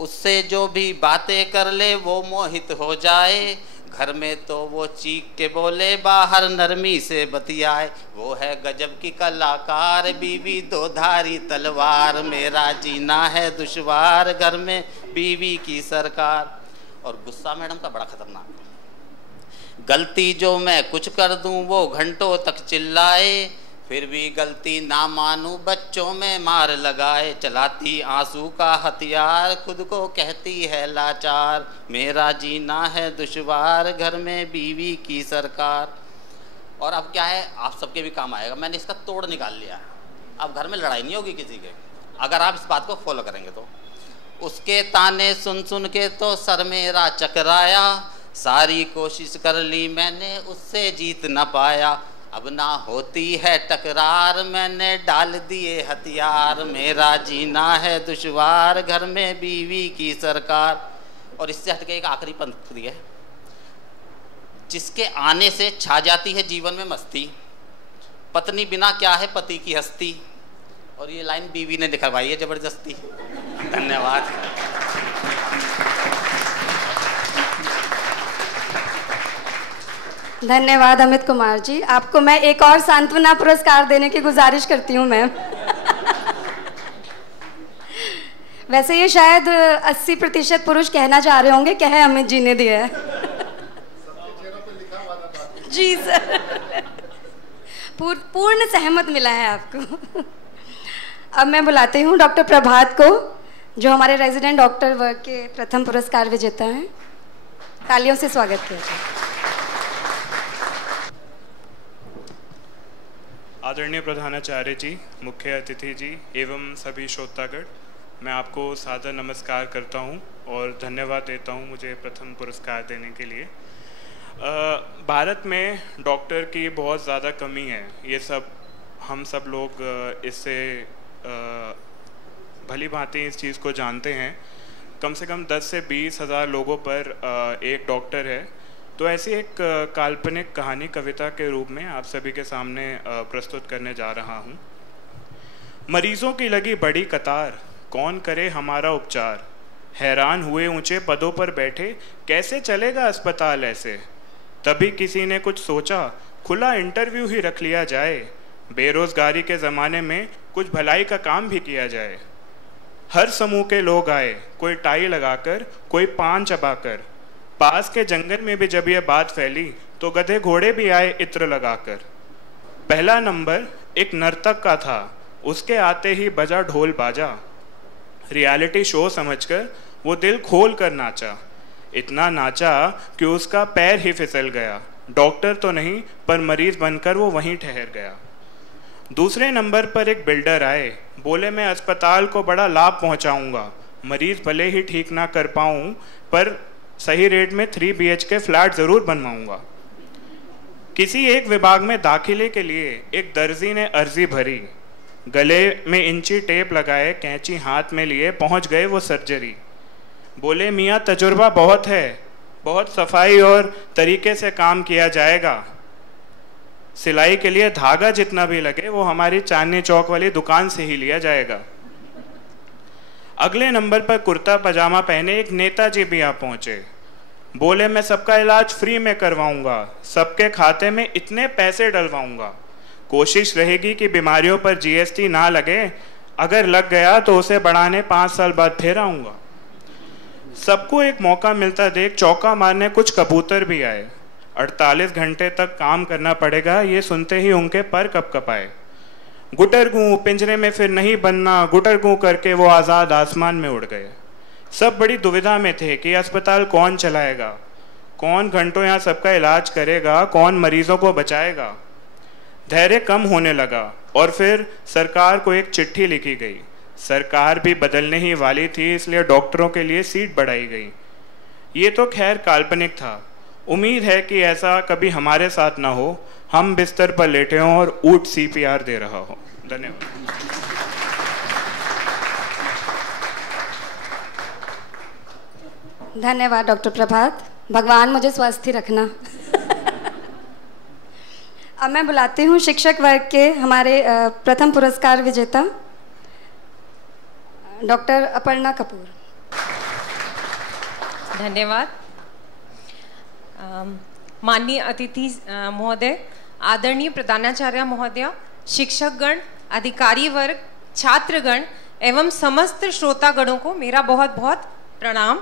उससे जो भी बातें कर ले वो मोहित हो जाए। घर में तो वो चीख के बोले, बाहर नरमी से बतियाए। वो है गजब की कलाकार, बीवी 2 धारी तलवार। मेरा जीना है दुश्वार, घर में बीवी की सरकार। और गुस्सा मैडम का बड़ा खतरनाक है। गलती जो मैं कुछ कर दूं वो घंटों तक चिल्लाए, फिर भी गलती ना मानूं बच्चों में मार लगाए। चलाती आंसू का हथियार, खुद को कहती है लाचार। मेरा जीना है दुश्वार, घर में बीवी की सरकार। और अब क्या है, आप सबके भी काम आएगा। मैंने इसका तोड़ निकाल लिया। अब घर में लड़ाई नहीं होगी किसी के, अगर आप इस बात को फॉलो करेंगे तो। उसके ताने सुन सुन के तो सर मेरा चकराया। सारी कोशिश कर ली मैंने, उससे जीत न पाया। अब ना होती है टकरार, मैंने डाल दिए हथियार। मेरा जीना है दुश्वार, घर में बीवी की सरकार। और इससे हटके एक आखिरी पंक्ति है, जिसके आने से छा जाती है जीवन में मस्ती। पत्नी बिना क्या है पति की हस्ती। और ये लाइन बीवी ने लिखवाई है जबरदस्ती। धन्यवाद। धन्यवाद अमित कुमार जी। आपको मैं एक और सांत्वना पुरस्कार देने की गुजारिश करती हूँ मैम। वैसे ये शायद 80% पुरुष कहना चाह रहे होंगे, कहे अमित जी ने दिया है। जी सर, पूर्ण सहमत मिला है आपको। अब मैं बुलाती हूँ डॉक्टर प्रभात को, जो हमारे रेजिडेंट डॉक्टर वर्ग के प्रथम पुरस्कार विजेता हैं। तालियों से स्वागत किया जाए। आदरणीय प्रधानाचार्य जी, मुख्य अतिथि जी एवं सभी श्रोतागण, मैं आपको सादर नमस्कार करता हूं और धन्यवाद देता हूं मुझे प्रथम पुरस्कार देने के लिए। भारत में डॉक्टर की बहुत ज़्यादा कमी है, ये सब हम सब लोग इससे भली भांति इस चीज़ को जानते हैं। कम से कम 10 से 20 हज़ार लोगों पर एक डॉक्टर है। तो ऐसी एक काल्पनिक कहानी कविता के रूप में आप सभी के सामने प्रस्तुत करने जा रहा हूँ। मरीजों की लगी बड़ी कतार, कौन करे हमारा उपचार। हैरान हुए ऊंचे पदों पर बैठे, कैसे चलेगा अस्पताल ऐसे। तभी किसी ने कुछ सोचा, खुला इंटरव्यू ही रख लिया जाए। बेरोजगारी के ज़माने में कुछ भलाई का काम भी किया जाए। हर समूह के लोग आए, कोई टाई लगाकर, कोई पान चबाकर। पास के जंगल में भी जब यह बात फैली तो गधे घोड़े भी आए इत्र लगाकर। पहला नंबर एक नर्तक का था, उसके आते ही बजा ढोल बाजा। रियलिटी शो समझकर वो दिल खोल कर नाचा। इतना नाचा कि उसका पैर ही फिसल गया। डॉक्टर तो नहीं पर मरीज बनकर वो वहीं ठहर गया। दूसरे नंबर पर एक बिल्डर आए, बोले मैं अस्पताल को बड़ा लाभ पहुंचाऊंगा। मरीज भले ही ठीक ना कर पाऊं पर सही रेट में 3 BHK फ्लैट ज़रूर बनवाऊंगा। किसी एक विभाग में दाखिले के लिए एक दर्जी ने अर्जी भरी, गले में इंची टेप लगाए, कैंची हाथ में लिए पहुंच गए वो सर्जरी। बोले मियाँ तजुर्बा बहुत है, बहुत सफाई और तरीके से काम किया जाएगा, सिलाई के लिए धागा जितना भी लगे वो हमारी चांदनी चौक वाली दुकान से ही लिया जाएगा। अगले नंबर पर कुर्ता पजामा पहने एक नेताजी भी आ पहुंचे। बोले मैं सबका इलाज फ्री में करवाऊंगा, सबके खाते में इतने पैसे डलवाऊंगा, कोशिश रहेगी कि बीमारियों पर GST ना लगे, अगर लग गया तो उसे बढ़ाने 5 साल बाद फिर आऊंगा। सबको एक मौका मिलता देख चौका मारने कुछ कबूतर भी आए। 48 घंटे तक काम करना पड़ेगा, ये सुनते ही उनके पर कपकपाए। गुटर गूं पिंजरे में फिर नहीं बनना, गुटर गूं करके वो आज़ाद आसमान में उड़ गए। सब बड़ी दुविधा में थे कि अस्पताल कौन चलाएगा, कौन घंटों यहाँ सबका इलाज करेगा, कौन मरीजों को बचाएगा। धैर्य कम होने लगा और फिर सरकार को एक चिट्ठी लिखी गई। सरकार भी बदलने ही वाली थी, इसलिए डॉक्टरों के लिए सीट बढ़ाई गई। ये तो खैर काल्पनिक था, उम्मीद है कि ऐसा कभी हमारे साथ ना हो, हम बिस्तर पर लेटे हों और ऊँट CPR दे रहा हो। धन्यवाद। धन्यवाद डॉक्टर प्रभात, भगवान मुझे स्वस्थ ही रखना। अब मैं बुलाती हूँ शिक्षक वर्ग के हमारे प्रथम पुरस्कार विजेता डॉक्टर अपर्णा कपूर। धन्यवाद। माननीय अतिथि महोदय, आदरणीय प्रधानाचार्य महोदय, शिक्षकगण, अधिकारी वर्ग, छात्रगण एवं समस्त श्रोतागणों को मेरा बहुत बहुत प्रणाम।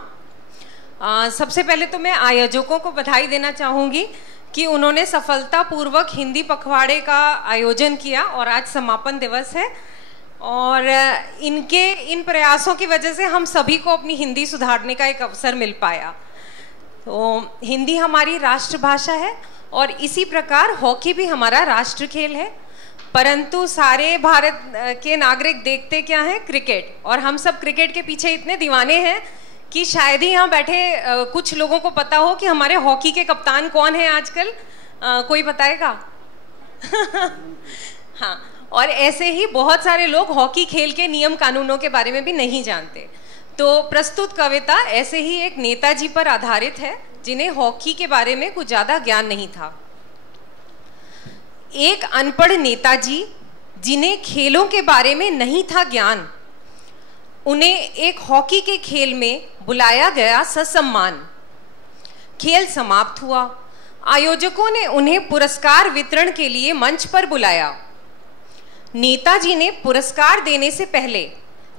सबसे पहले तो मैं आयोजकों को बधाई देना चाहूँगी कि उन्होंने सफलतापूर्वक हिंदी पखवाड़े का आयोजन किया और आज समापन दिवस है और इनके इन प्रयासों की वजह से हम सभी को अपनी हिंदी सुधारने का एक अवसर मिल पाया। तो हिंदी हमारी राष्ट्रभाषा है और इसी प्रकार हॉकी भी हमारा राष्ट्र खेल है, परंतु सारे भारत के नागरिक देखते क्या हैं? क्रिकेट। और हम सब क्रिकेट के पीछे इतने दीवाने हैं कि शायद ही यहाँ बैठे कुछ लोगों को पता हो कि हमारे हॉकी के कप्तान कौन है आजकल। कोई बताएगा? हाँ, और ऐसे ही बहुत सारे लोग हॉकी खेल के नियम कानूनों के बारे में भी नहीं जानते। तो प्रस्तुत कविता ऐसे ही एक नेताजी पर आधारित है जिन्हें हॉकी के बारे में कुछ ज्यादा ज्ञान नहीं था। एक अनपढ़ नेताजी जिन्हें खेलों के बारे में नहीं था ज्ञान, उन्हें एक हॉकी के खेल में बुलाया गया ससम्मान। खेल समाप्त हुआ, आयोजकों ने उन्हें पुरस्कार वितरण के लिए मंच पर बुलाया। नेताजी ने पुरस्कार देने से पहले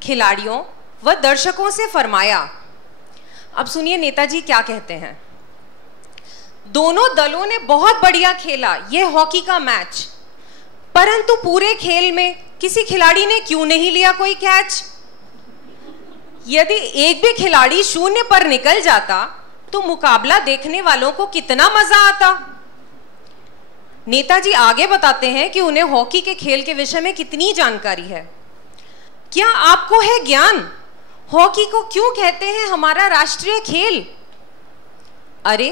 खिलाड़ियों व दर्शकों से फरमाया। अब सुनिए नेताजी क्या कहते हैं। दोनों दलों ने बहुत बढ़िया खेला ये हॉकी का मैच, परंतु पूरे खेल में किसी खिलाड़ी ने क्यों नहीं लिया कोई कैच? यदि एक भी खिलाड़ी शून्य पर निकल जाता तो मुकाबला देखने वालों को कितना मजा आता। नेताजी आगे बताते हैं कि उन्हें हॉकी के खेल के विषय में कितनी जानकारी है। क्या आपको है ज्ञान हॉकी को क्यों कहते हैं हमारा राष्ट्रीय खेल? अरे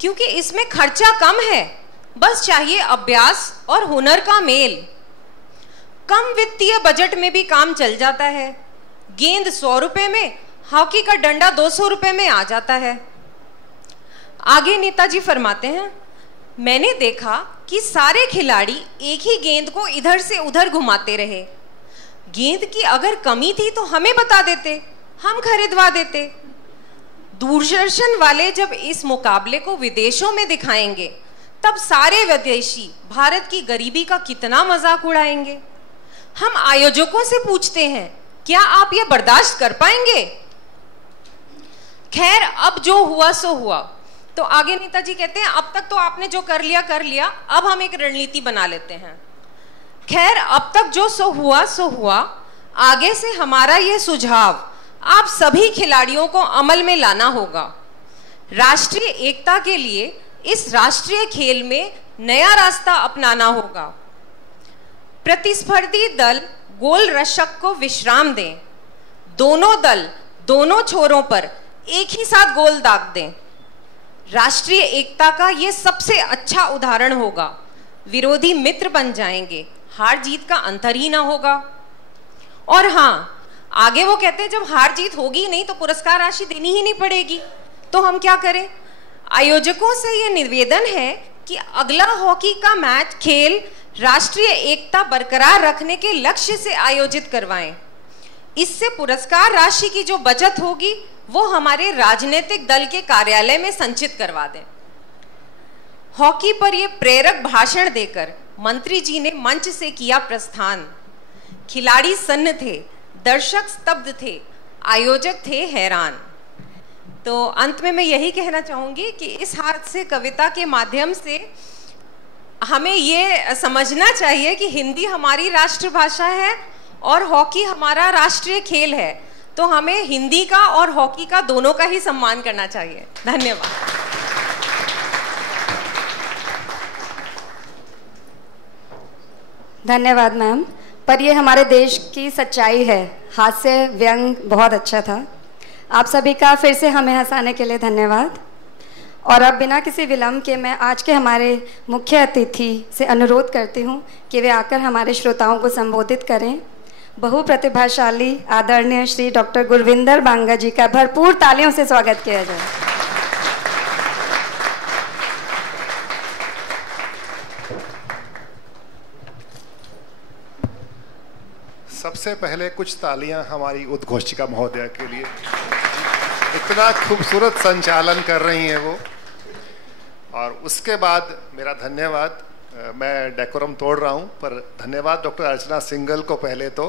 क्योंकि इसमें खर्चा कम है, बस चाहिए अभ्यास और हुनर का मेल। कम वित्तीय बजट में भी काम चल जाता है। गेंद 100 रुपए में, हॉकी का डंडा 200 रुपए में आ जाता है। आगे नेताजी फरमाते हैं, मैंने देखा कि सारे खिलाड़ी एक ही गेंद को इधर से उधर घुमाते रहे। गेंद की अगर कमी थी तो हमें बता देते, हम खरीदवा देते। दूरदर्शन वाले जब इस मुकाबले को विदेशों में दिखाएंगे तब सारे विदेशी भारत की गरीबी का कितना मजाक उड़ाएंगे। हम आयोजकों से पूछते हैं, क्या आप ये बर्दाश्त कर पाएंगे? खैर अब जो हुआ सो हुआ। तो आगे नेताजी कहते हैं, अब तक तो आपने जो कर लिया, अब हम एक रणनीति बना लेते हैं। खैर अब तक जो सो हुआ, आगे से हमारा ये सुझाव आप सभी खिलाड़ियों को अमल में लाना होगा। राष्ट्रीय एकता के लिए इस राष्ट्रीय खेल में नया रास्ता अपनाना होगा। प्रतिस्पर्धी दल गोल रक्षक को विश्राम दें। दोनों दल दोनों छोरों पर एक ही साथ गोल दाग दें। राष्ट्रीय एकता का ये सबसे अच्छा उदाहरण होगा। विरोधी मित्र बन जाएंगे, हार जीत का अंतर ही ना होगा। और हाँ, आगे वो कहते हैं जब हार जीत होगी नहीं तो पुरस्कार राशि देनी ही नहीं पड़ेगी, तो हम क्या करें? आयोजकों से ये निवेदन है कि अगला हॉकी का मैच खेल राष्ट्रीय एकता बरकरार रखने के लक्ष्य से आयोजित करवाएं। इससे पुरस्कार राशि की जो बचत होगी वो हमारे राजनीतिक दल के कार्यालय में संचित करवा दें। हॉकी पर ये प्रेरक भाषण देकर मंत्री जी ने मंच से किया प्रस्थान। खिलाड़ी सन्न थे, दर्शक स्तब्ध थे, आयोजक थे हैरान। तो अंत में मैं यही कहना चाहूंगी कि इस हास्य कविता के माध्यम से हमें ये समझना चाहिए कि हिंदी हमारी राष्ट्रभाषा है और हॉकी हमारा राष्ट्रीय खेल है, तो हमें हिंदी का और हॉकी का दोनों का ही सम्मान करना चाहिए। धन्यवाद। धन्यवाद मैम। पर ये हमारे देश की सच्चाई है। हास्य व्यंग बहुत अच्छा था। आप सभी का फिर से हमें हंसाने के लिए धन्यवाद। और अब बिना किसी विलंब के मैं आज के हमारे मुख्य अतिथि से अनुरोध करती हूँ कि वे आकर हमारे श्रोताओं को संबोधित करें। बहुप्रतिभाशाली आदरणीय श्री डॉक्टर गुरविंदर बांगा जी का भरपूर तालियों से स्वागत किया जाए। सबसे पहले कुछ तालियां हमारी उद्घोषिका महोदया के लिए। इतना खूबसूरत संचालन कर रही हैं वो। और उसके बाद मेरा धन्यवाद, मैं डेकोरम तोड़ रहा हूं, पर धन्यवाद डॉक्टर अर्चना सिंघल को पहले तो,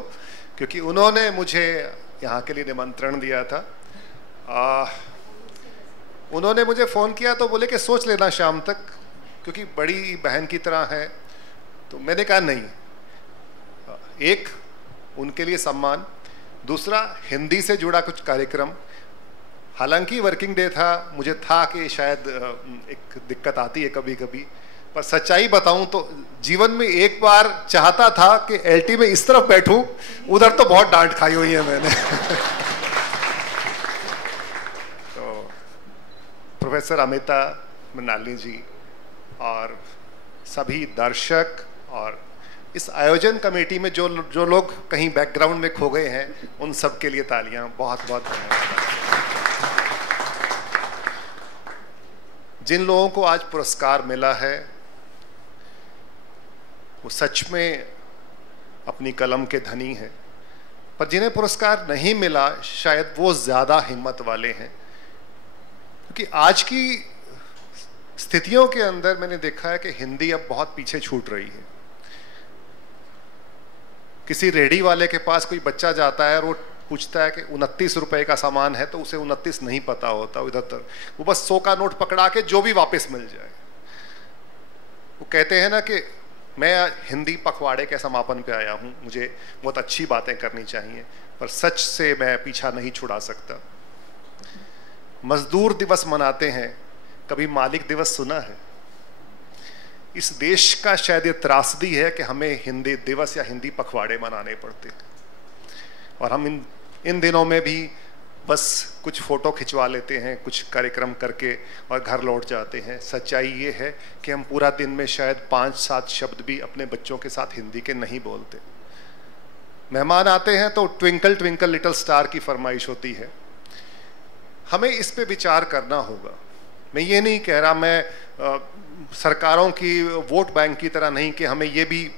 क्योंकि उन्होंने मुझे यहाँ के लिए निमंत्रण दिया था। उन्होंने मुझे फ़ोन किया तो बोले कि सोच लेना शाम तक, क्योंकि बड़ी बहन की तरह है। तो मैंने कहा नहीं, एक उनके लिए सम्मान, दूसरा हिंदी से जुड़ा कुछ कार्यक्रम। हालांकि वर्किंग डे था, मुझे था कि शायद एक दिक्कत आती है कभी कभी, पर सच्चाई बताऊं तो जीवन में एक बार चाहता था कि एलटी में इस तरफ बैठूं, उधर तो बहुत डांट खाई हुई है मैंने। तो प्रोफेसर अमिता मृणालिनी जी और सभी दर्शक और इस आयोजन कमेटी में जो लोग कहीं बैकग्राउंड में खो गए हैं, उन सब के लिए तालियां। बहुत बहुत धन्यवाद। जिन लोगों को आज पुरस्कार मिला है वो सच में अपनी कलम के धनी हैं, पर जिन्हें पुरस्कार नहीं मिला शायद वो ज्यादा हिम्मत वाले हैं। क्योंकि आज की स्थितियों के अंदर मैंने देखा है कि हिंदी अब बहुत पीछे छूट रही है। किसी रेडी वाले के पास कोई बच्चा जाता है और वो पूछता है कि 29 रुपए का सामान है, तो उसे 29 नहीं पता होता इधर तक, वो बस 100 का नोट पकड़ा के जो भी वापस मिल जाए। वो कहते हैं ना कि मैं हिंदी पखवाड़े के समापन पे आया हूँ, मुझे बहुत अच्छी बातें करनी चाहिए, पर सच से मैं पीछा नहीं छुड़ा सकता। मजदूर दिवस मनाते हैं, कभी मालिक दिवस सुना है? इस देश का शायद ये त्रासदी है कि हमें हिंदी दिवस या हिंदी पखवाड़े मनाने पड़ते हैं, और हम इन दिनों में भी बस कुछ फोटो खिंचवा लेते हैं, कुछ कार्यक्रम करके और घर लौट जाते हैं। सच्चाई ये है कि हम पूरा दिन में शायद 5-7 शब्द भी अपने बच्चों के साथ हिंदी के नहीं बोलते। मेहमान आते हैं तो ट्विंकल ट्विंकल लिटिल स्टार की फरमाइश होती है। हमें इस पे विचार करना होगा। मैं ये नहीं कह रहा, मैं सरकारों की वोट बैंक की तरह नहीं कि हमें ये भी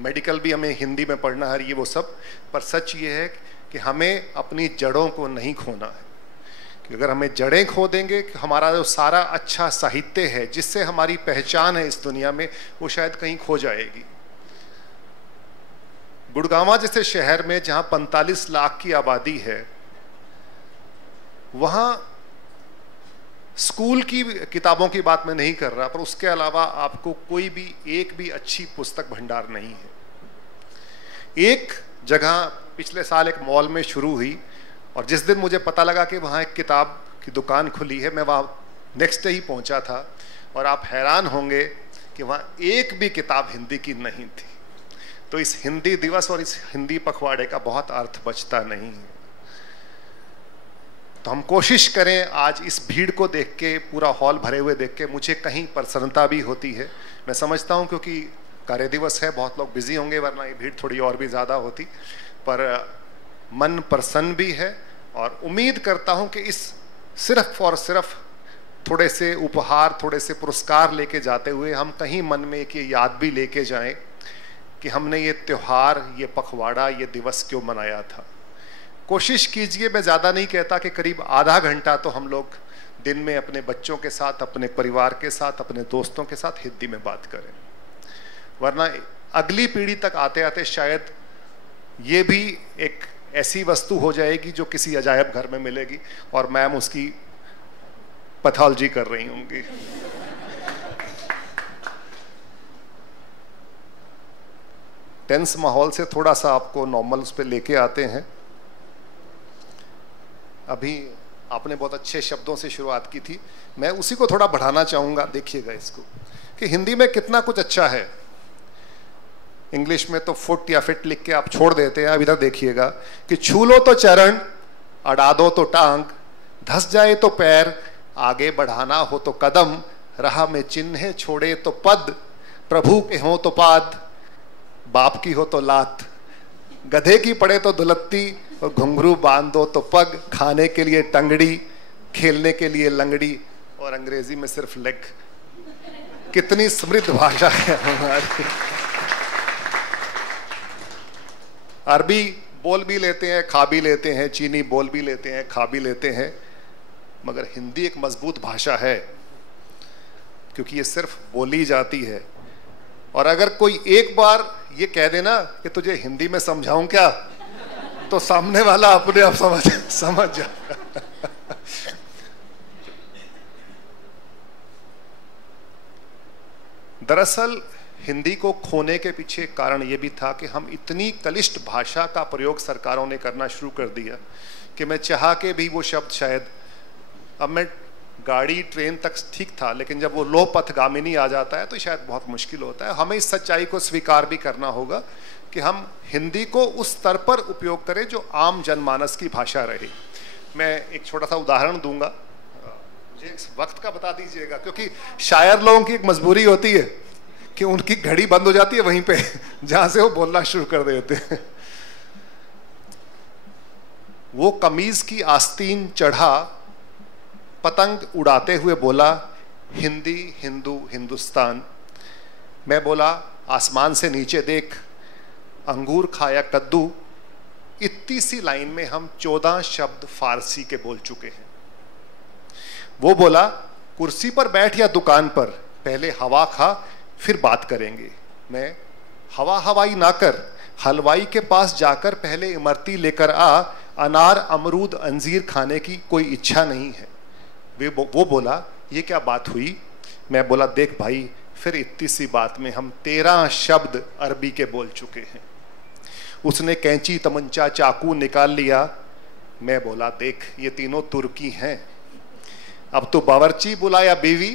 मेडिकल भी हमें हिंदी में पढ़ना है, ये वो सब, पर सच ये है कि हमें अपनी जड़ों को नहीं खोना है। कि अगर हमें जड़ें खो देंगे, कि हमारा जो सारा अच्छा साहित्य है जिससे हमारी पहचान है इस दुनिया में, वो शायद कहीं खो जाएगी। गुड़गांव जैसे शहर में जहां 45 लाख की आबादी है, वहां स्कूल की किताबों की बात मैं नहीं कर रहा, पर उसके अलावा आपको कोई भी एक भी अच्छी पुस्तक भंडार नहीं है। एक जगह पिछले साल एक मॉल में शुरू हुई, और जिस दिन मुझे पता लगा कि वहाँ एक किताब की दुकान खुली है, मैं वहाँ नेक्स्ट डे ही पहुँचा था, और आप हैरान होंगे कि वहाँ एक भी किताब हिंदी की नहीं थी। तो इस हिंदी दिवस और इस हिंदी पखवाड़े का बहुत अर्थ बचता नहीं है। तो हम कोशिश करें, आज इस भीड़ को देख के, पूरा हॉल भरे हुए देख के मुझे कहीं प्रसन्नता भी होती है। मैं समझता हूं क्योंकि कार्य दिवस है, बहुत लोग बिजी होंगे, वरना ये भीड़ थोड़ी और भी ज़्यादा होती, पर मन प्रसन्न भी है। और उम्मीद करता हूं कि इस सिर्फ और सिर्फ थोड़े से उपहार, थोड़े से पुरस्कार लेके जाते हुए हम कहीं मन में एक ये याद भी लेके जाएं कि हमने ये त्योहार, ये पखवाड़ा, ये दिवस क्यों मनाया था। कोशिश कीजिए, मैं ज़्यादा नहीं कहता, कि करीब आधा घंटा तो हम लोग दिन में अपने बच्चों के साथ, अपने परिवार के साथ, अपने दोस्तों के साथ हिंदी में बात करें, वरना अगली पीढ़ी तक आते आते शायद ये भी एक ऐसी वस्तु हो जाएगी जो किसी अजायब घर में मिलेगी और मैम उसकी पैथोलॉजी कर रही होंगी। टेंस माहौल से थोड़ा सा आपको नॉर्मल उस पर लेके आते हैं। अभी आपने बहुत अच्छे शब्दों से शुरुआत की थी, मैं उसी को थोड़ा बढ़ाना चाहूँगा। देखिएगा इसको कि हिंदी में कितना कुछ अच्छा है। इंग्लिश में तो फुट या फिट लिख के आप छोड़ देते हैं, अब इधर देखिएगा कि छू लो तो चरण, अड़ा दो तो टांग, धस जाए तो पैर, आगे बढ़ाना हो तो कदम, राह में चिन्ह छोड़े तो पद, प्रभु के हो तो पाद, बाप की हो तो लात, गधे की पड़े तो दुलत्ती, और घुंघरू बांध दो तो पग, खाने के लिए टंगड़ी, खेलने के लिए लंगड़ी, और अंग्रेजी में सिर्फ लेग। कितनी समृद्ध भाषा है हमारी। अरबी बोल भी लेते हैं, खा भी लेते हैं, चीनी बोल भी लेते हैं, खा भी लेते हैं, मगर हिंदी एक मजबूत भाषा है क्योंकि ये सिर्फ बोली जाती है। और अगर कोई एक बार ये कह देना कि तुझे हिंदी में समझाऊं क्या, तो सामने वाला अपने आप समझ जाएगा। दरअसल हिंदी को खोने के पीछे कारण ये भी था कि हम इतनी कलिष्ट भाषा का प्रयोग सरकारों ने करना शुरू कर दिया कि मैं चाह के भी वो शब्द शायद, अब मैं गाड़ी ट्रेन तक ठीक था, लेकिन जब वो लो पथगामिनी आ जाता है तो शायद बहुत मुश्किल होता है। हमें इस सच्चाई को स्वीकार भी करना होगा कि हम हिंदी को उस स्तर पर उपयोग करें जो आम जनमानस की भाषा रहे। मैं एक छोटा सा उदाहरण दूंगा, मुझे इस वक्त का बता दीजिएगा, क्योंकि शायर लोगों की एक मजबूरी होती है कि उनकी घड़ी बंद हो जाती है वहीं पे जहां से वो बोलना शुरू कर देते हैं। वो कमीज की आस्तीन चढ़ा, पतंग उड़ाते हुए बोला, हिंदी हिंदू हिंदुस्तान। मैं बोला, आसमान से नीचे देख, अंगूर खाया कद्दू। इतनी सी लाइन में हम 14 शब्द फारसी के बोल चुके हैं। वो बोला, कुर्सी पर बैठ या दुकान पर, पहले हवा खा फिर बात करेंगे। मैं, हवा हवाई ना कर, हलवाई के पास जाकर पहले इमरती लेकर आ, अनार अमरूद अंजीर खाने की कोई इच्छा नहीं है। वो बोला, ये क्या बात हुई? मैं बोला, देख भाई, फिर इतनी सी बात में हम 13 शब्द अरबी के बोल चुके हैं। उसने कैंची, तमंचा, चाकू निकाल लिया। मैं बोला, देख ये तीनों तुर्की हैं। अब तो बावर्ची बुला या बीवी,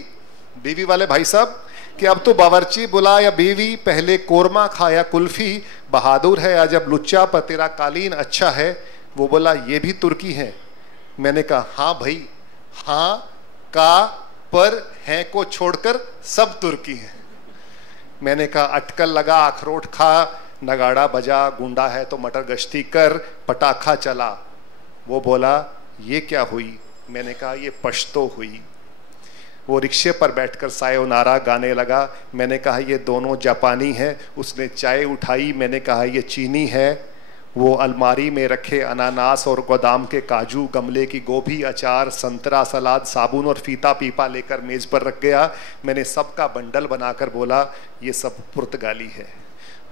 बीवी वाले भाई साहब, कि अब तो बावर्ची बुला या बीवी, पहले कोरमा खाया कुल्फी, बहादुर है अजब लुच्चा, पर तेरा कालीन अच्छा है। वो बोला, ये भी तुर्की है। मैंने कहा, हाँ भाई, हाँ का पर हैं को छोड़कर सब तुर्की हैं। मैंने कहा, अटकल लगा अखरोट खा, नगाड़ा बजा, गुंडा है तो मटर गश्ती कर, पटाखा चला। वो बोला, ये क्या हुई? मैंने कहा, ये पश्तो हुई। वो रिक्शे पर बैठकर सायोनारा गाने लगा। मैंने कहा, ये दोनों जापानी हैं। उसने चाय उठाई। मैंने कहा, ये चीनी है। वो अलमारी में रखे अनानास और गोदाम के काजू, गमले की गोभी, अचार, संतरा, सलाद, साबुन और फीता पीपा लेकर मेज पर रख गया। मैंने सबका बंडल बनाकर बोला, ये सब पुर्तगाली है।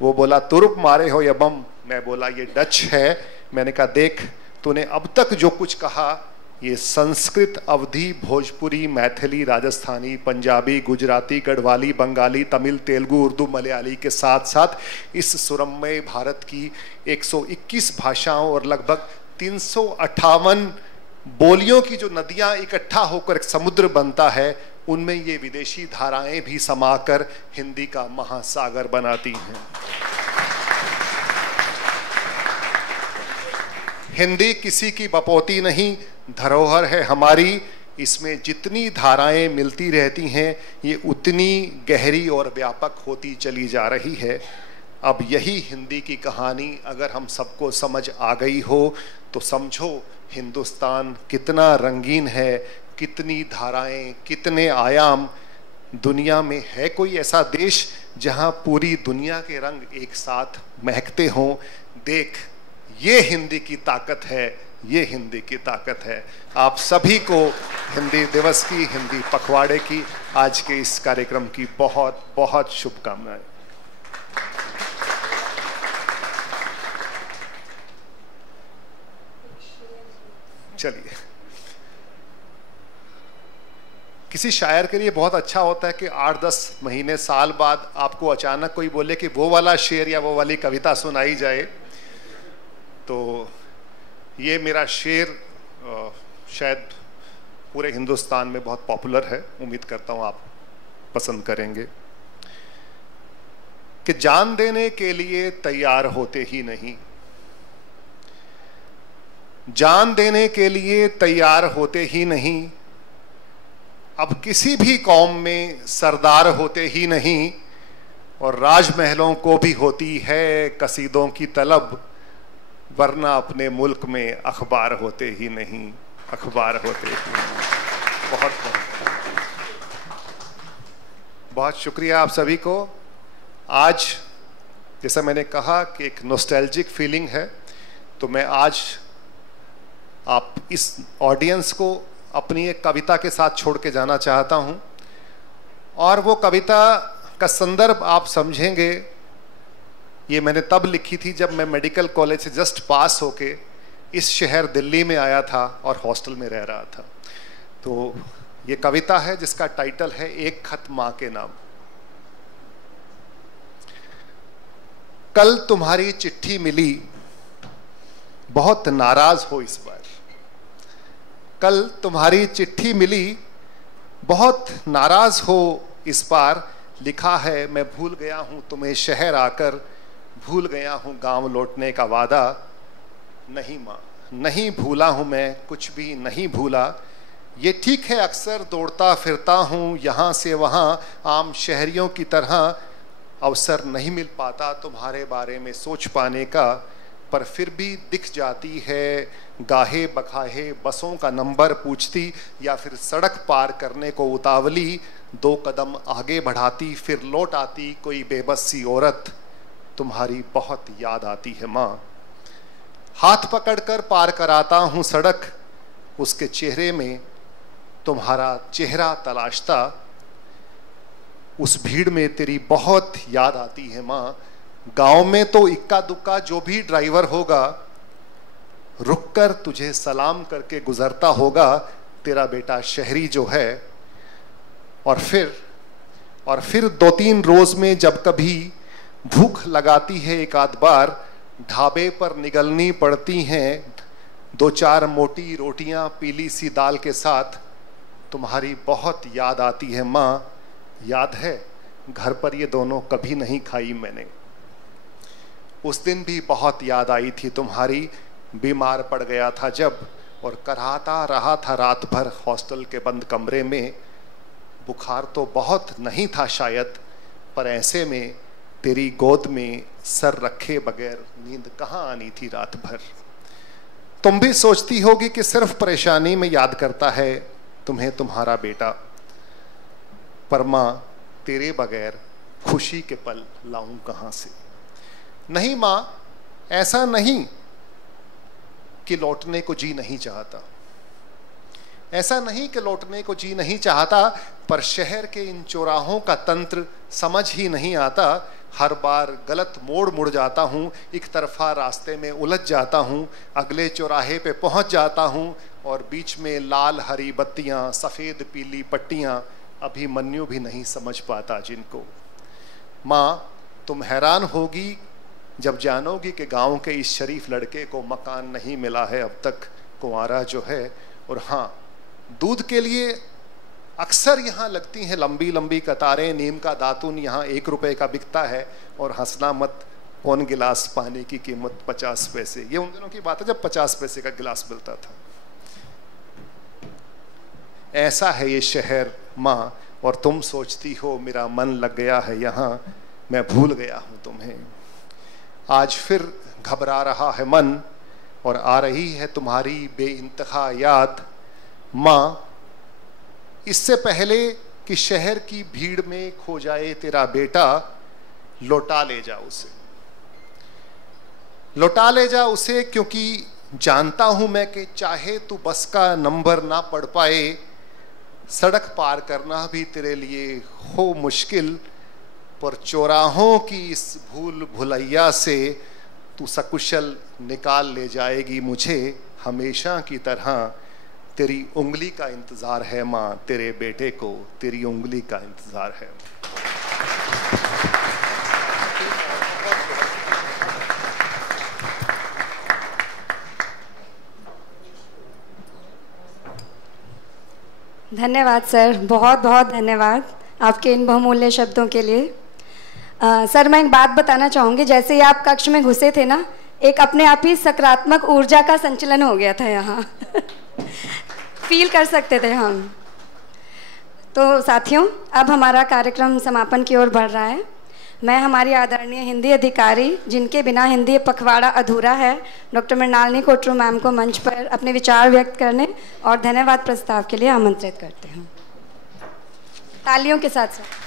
वो बोला, तुर्क मारे हो या बम? मैं बोला, ये डच है। मैंने कहा, देख तूने अब तक जो कुछ कहा, ये संस्कृत, अवधी, भोजपुरी, मैथिली, राजस्थानी, पंजाबी, गुजराती, गढ़वाली, बंगाली, तमिल, तेलुगु, उर्दू, मलयाली के साथ साथ इस सुरम्य भारत की 121 भाषाओं और लगभग 358 बोलियों की जो नदियां इकट्ठा होकर एक समुद्र बनता है, उनमें ये विदेशी धाराएं भी समाकर हिंदी का महासागर बनाती हैं। हिंदी किसी की बपोती नहीं, धरोहर है हमारी। इसमें जितनी धाराएं मिलती रहती हैं ये उतनी गहरी और व्यापक होती चली जा रही है। अब यही हिंदी की कहानी अगर हम सबको समझ आ गई हो तो समझो हिंदुस्तान कितना रंगीन है, कितनी धाराएं, कितने आयाम। दुनिया में है कोई ऐसा देश जहां पूरी दुनिया के रंग एक साथ महकते हों? देख, ये हिंदी की ताकत है, ये हिंदी की ताकत है। आप सभी को हिंदी दिवस की, हिंदी पखवाड़े की, आज के इस कार्यक्रम की बहुत बहुत शुभकामनाएं। चलिए, किसी शायर के लिए बहुत अच्छा होता है कि 8-10 महीने, साल बाद आपको अचानक कोई बोले कि वो वाला शेर या वो वाली कविता सुनाई जाए। तो ये मेरा शेर शायद पूरे हिंदुस्तान में बहुत पॉपुलर है, उम्मीद करता हूँ आप पसंद करेंगे। कि जान देने के लिए तैयार होते ही नहीं, जान देने के लिए तैयार होते ही नहीं, अब किसी भी कौम में सरदार होते ही नहीं, और राजमहलों को भी होती है कसीदों की तलब, वरना अपने मुल्क में अखबार होते ही नहीं, अखबार होते ही नहीं। बहुत बहुत शुक्रिया आप सभी को। आज जैसा मैंने कहा कि एक नॉस्टैल्जिक फीलिंग है, तो मैं आज आप इस ऑडियंस को अपनी एक कविता के साथ छोड़ के जाना चाहता हूं, और वो कविता का संदर्भ आप समझेंगे। ये मैंने तब लिखी थी जब मैं मेडिकल कॉलेज से जस्ट पास होके इस शहर दिल्ली में आया था और हॉस्टल में रह रहा था। तो ये कविता है जिसका टाइटल है एक खत मां के नाम। कल तुम्हारी चिट्ठी मिली, बहुत नाराज हो इस बार। कल तुम्हारी चिट्ठी मिली, बहुत नाराज हो इस बार। लिखा है मैं भूल गया हूं तुम्हें शहर आकर, भूल गया हूं गांव लौटने का वादा। नहीं मां, नहीं भूला हूं मैं, कुछ भी नहीं भूला। ये ठीक है अक्सर दौड़ता फिरता हूं यहां से वहां, आम शहरियों की तरह अवसर नहीं मिल पाता तुम्हारे बारे में सोच पाने का। पर फिर भी दिख जाती है गाहे बखाहे बसों का नंबर पूछती, या फिर सड़क पार करने को उतावली, 2 कदम आगे बढ़ाती फिर लौट आती कोई बेबस सी औरत। तुम्हारी बहुत याद आती है माँ। हाथ पकड़कर पार कराता हूँ सड़क, उसके चेहरे में तुम्हारा चेहरा तलाशता। उस भीड़ में तेरी बहुत याद आती है माँ। गांव में तो इक्का दुक्का जो भी ड्राइवर होगा, रुककर तुझे सलाम करके गुजरता होगा तेरा बेटा शहरी जो है। और फिर 2-3 रोज में जब कभी भूख लगाती है एक आध बार, ढाबे पर निगलनी पड़ती हैं 2-4 मोटी रोटियां पीली सी दाल के साथ। तुम्हारी बहुत याद आती है माँ। याद है घर पर ये दोनों कभी नहीं खाई मैंने। उस दिन भी बहुत याद आई थी तुम्हारी, बीमार पड़ गया था जब, और कराहता रहा था रात भर हॉस्टल के बंद कमरे में। बुखार तो बहुत नहीं था शायद, पर ऐसे में तेरी गोद में सर रखे बगैर नींद कहाँ आनी थी रात भर। तुम भी सोचती होगी कि सिर्फ परेशानी में याद करता है तुम्हें तुम्हारा बेटा, पर माँ तेरे बगैर खुशी के पल लाऊं कहाँ से। नहीं माँ, ऐसा नहीं कि लौटने को जी नहीं चाहता, ऐसा नहीं कि लौटने को जी नहीं चाहता, पर शहर के इन चौराहों का तंत्र समझ ही नहीं आता। हर बार गलत मोड़ मुड़ जाता हूँ, एक तरफा रास्ते में उलझ जाता हूँ, अगले चौराहे पे पहुँच जाता हूँ, और बीच में लाल हरी बत्तियाँ, सफ़ेद पीली पट्टियाँ, अभी मन्यू भी नहीं समझ पाता जिनको। माँ तुम हैरान होगी जब जानोगी कि गांव के इस शरीफ लड़के को मकान नहीं मिला है अब तक, कुंवारा जो है। और हाँ, दूध के लिए अक्सर यहाँ लगती हैं लंबी लंबी कतारें। नीम का दातुन यहाँ 1 रुपए का बिकता है, और हंसना मत, कौन गिलास पानी की कीमत 50 पैसे। ये उन दिनों की बात है जब 50 पैसे का गिलास मिलता था। ऐसा है ये शहर माँ, और तुम सोचती हो मेरा मन लग गया है यहाँ, मैं भूल गया हूँ तुम्हें। आज फिर घबरा रहा है मन और आ रही है तुम्हारी बेइंतहा याद माँ। इससे पहले कि शहर की भीड़ में खो जाए तेरा बेटा, लौटा ले जा उसे, लौटा ले जा उसे, क्योंकि जानता हूं मैं कि चाहे तू बस का नंबर ना पढ़ पाए, सड़क पार करना भी तेरे लिए हो मुश्किल, पर चौराहों की इस भूल भुलैया से तू सकुशल निकाल ले जाएगी मुझे हमेशा की तरह। तेरी उंगली का इंतजार है माँ, तेरे बेटे को तेरी उंगली का इंतजार है। धन्यवाद सर, बहुत बहुत धन्यवाद आपके इन बहुमूल्य शब्दों के लिए। सर मैं एक बात बताना चाहूँगी, जैसे ही आप कक्ष में घुसे थे ना, एक अपने आप ही सकारात्मक ऊर्जा का संचलन हो गया था यहाँ फील कर सकते थे हम। तो साथियों, अब हमारा कार्यक्रम समापन की ओर बढ़ रहा है। मैं हमारी आदरणीय हिंदी अधिकारी, जिनके बिना हिंदी पखवाड़ा अधूरा है, डॉक्टर मृणालिनी कोटरू मैम को मंच पर अपने विचार व्यक्त करने और धन्यवाद प्रस्ताव के लिए आमंत्रित करते हैं। तालियों के साथ साथ।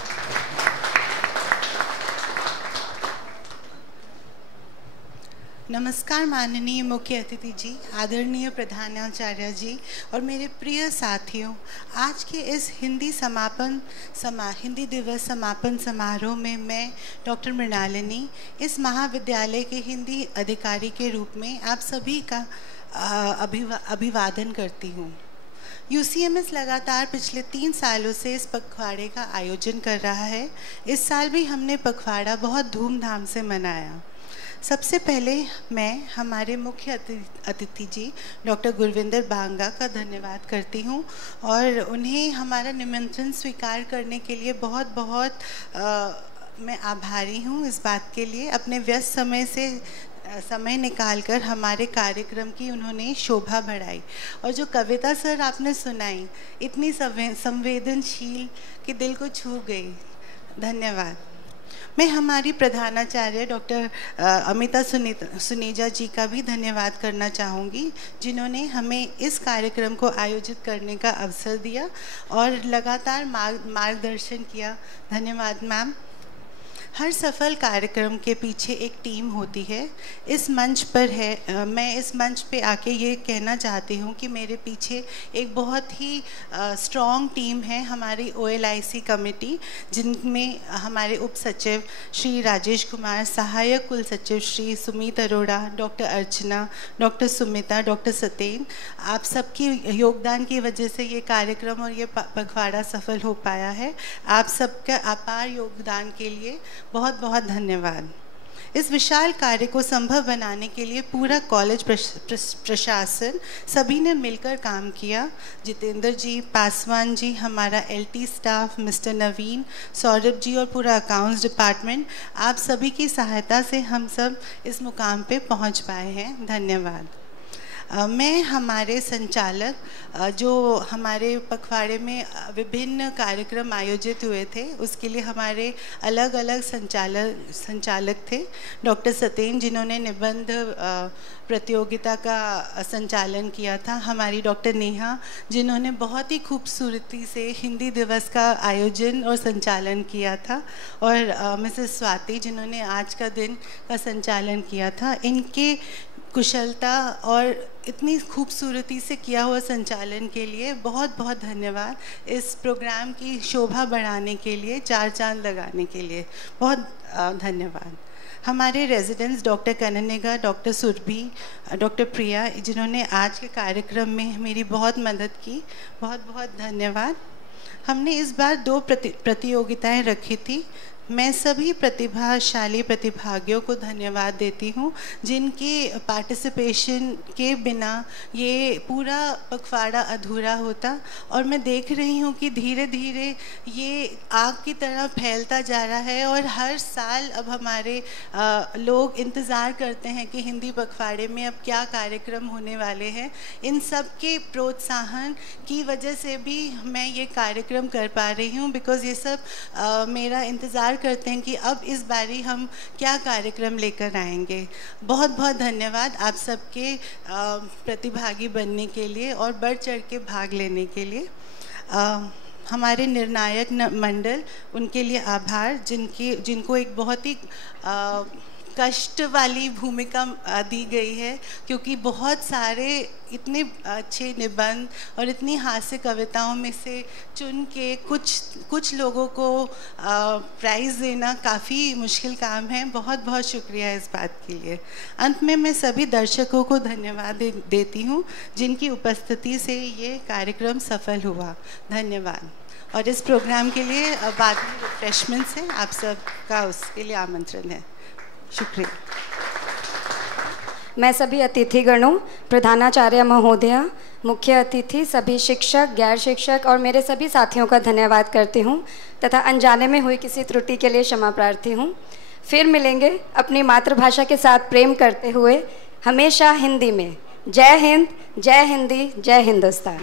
नमस्कार माननीय मुख्य अतिथि जी, आदरणीय प्रधानाचार्य जी और मेरे प्रिय साथियों। आज के इस हिंदी दिवस समापन समारोह में मैं डॉक्टर मृणालिनी, इस महाविद्यालय के हिंदी अधिकारी के रूप में आप सभी का अभिवादन करती हूँ। UCMS लगातार पिछले 3 सालों से इस पखवाड़े का आयोजन कर रहा है। इस साल भी हमने पखवाड़ा बहुत धूमधाम से मनाया। सबसे पहले मैं हमारे मुख्य अतिथि जी डॉक्टर गुरविंदर बांगा का धन्यवाद करती हूँ और उन्हें हमारा निमंत्रण स्वीकार करने के लिए बहुत बहुत मैं आभारी हूँ। इस बात के लिए अपने व्यस्त समय निकालकर हमारे कार्यक्रम की उन्होंने शोभा बढ़ाई, और जो कविता सर आपने सुनाई इतनी संवेदनशील कि दिल को छू गई। धन्यवाद। मैं हमारी प्रधानाचार्य डॉक्टर अमिता सुनेजा जी का भी धन्यवाद करना चाहूँगी, जिन्होंने हमें इस कार्यक्रम को आयोजित करने का अवसर दिया और लगातार मार्गदर्शन किया। धन्यवाद मैम। हर सफल कार्यक्रम के पीछे एक टीम होती है। इस मंच पर मैं इस मंच पे आके ये कहना चाहती हूँ कि मेरे पीछे एक बहुत ही स्ट्रॉन्ग टीम है, हमारी OLIC कमेटी, जिनमें हमारे उप सचिव श्री राजेश कुमार, सहायक कुल सचिव श्री सुमित अरोड़ा, डॉक्टर अर्चना, डॉक्टर सुमिता, डॉक्टर सतेन, आप सबकी योगदान की वजह से ये कार्यक्रम और ये पखवाड़ा सफल हो पाया है। आप सबका अपार योगदान के लिए बहुत बहुत धन्यवाद। इस विशाल कार्य को संभव बनाने के लिए पूरा कॉलेज प्रशासन सभी ने मिलकर काम किया। जितेंद्र जी, पासवान जी, हमारा LT स्टाफ, मिस्टर नवीन, सौरभ जी और पूरा अकाउंट्स डिपार्टमेंट, आप सभी की सहायता से हम सब इस मुकाम पे पहुंच पाए हैं। धन्यवाद। मैं हमारे संचालक, जो हमारे पखवाड़े में विभिन्न कार्यक्रम आयोजित हुए थे, उसके लिए हमारे अलग अलग संचालक थे। डॉक्टर सतेन, जिन्होंने निबंध प्रतियोगिता का संचालन किया था। हमारी डॉक्टर नेहा, जिन्होंने बहुत ही खूबसूरती से हिंदी दिवस का आयोजन और संचालन किया था। और मिसेस स्वाति, जिन्होंने आज का दिन का संचालन किया था। इनके कुशलता और इतनी खूबसूरती से किया हुआ संचालन के लिए बहुत बहुत धन्यवाद। इस प्रोग्राम की शोभा बढ़ाने के लिए, 4 चांद लगाने के लिए बहुत धन्यवाद। हमारे residents doctor Kanniga, doctor Surbhi, doctor Priya, जिन्होंने आज के कार्यक्रम में मेरी बहुत मदद की, बहुत बहुत धन्यवाद। हमने इस बार 2 प्रतियोगिताएं रखी थी, मैं सभी प्रतिभाशाली प्रतिभागियों को धन्यवाद देती हूँ जिनके पार्टिसिपेशन के बिना ये पूरा पखवाड़ा अधूरा होता। और मैं देख रही हूँ कि धीरे धीरे ये आग की तरह फैलता जा रहा है और हर साल अब हमारे लोग इंतज़ार करते हैं कि हिंदी पखवाड़े में अब क्या कार्यक्रम होने वाले हैं। इन सब के प्रोत्साहन की वजह से भी मैं ये कार्यक्रम कर पा रही हूँ, बिकॉज़ ये सब मेरा इंतज़ार करते हैं कि अब इस बारी हम क्या कार्यक्रम लेकर आएंगे। बहुत बहुत धन्यवाद आप सबके प्रतिभागी बनने के लिए और बढ़ चढ़ के भाग लेने के लिए। हमारे निर्णायक मंडल, उनके लिए आभार जिनको एक बहुत ही कष्ट वाली भूमिका दी गई है, क्योंकि बहुत सारे इतने अच्छे निबंध और इतनी हास्य कविताओं में से चुन के कुछ लोगों को प्राइज़ देना काफ़ी मुश्किल काम है। बहुत बहुत शुक्रिया इस बात के लिए। अंत में मैं सभी दर्शकों को धन्यवाद देती हूँ जिनकी उपस्थिति से ये कार्यक्रम सफल हुआ। धन्यवाद। और इस प्रोग्राम के लिए बाद में रिफ्रेशमेंट्स हैं, आप सबका उसके लिए आमंत्रण है। शुक्रिया। मैं सभी अतिथिगणों, प्रधानाचार्य महोदया, मुख्य अतिथि, सभी शिक्षक, गैर शिक्षक और मेरे सभी साथियों का धन्यवाद करती हूँ तथा अनजाने में हुई किसी त्रुटि के लिए क्षमा प्रार्थी हूँ। फिर मिलेंगे अपनी मातृभाषा के साथ प्रेम करते हुए, हमेशा हिंदी में। जय हिंद, जय हिंदी, जय हिंदुस्तान।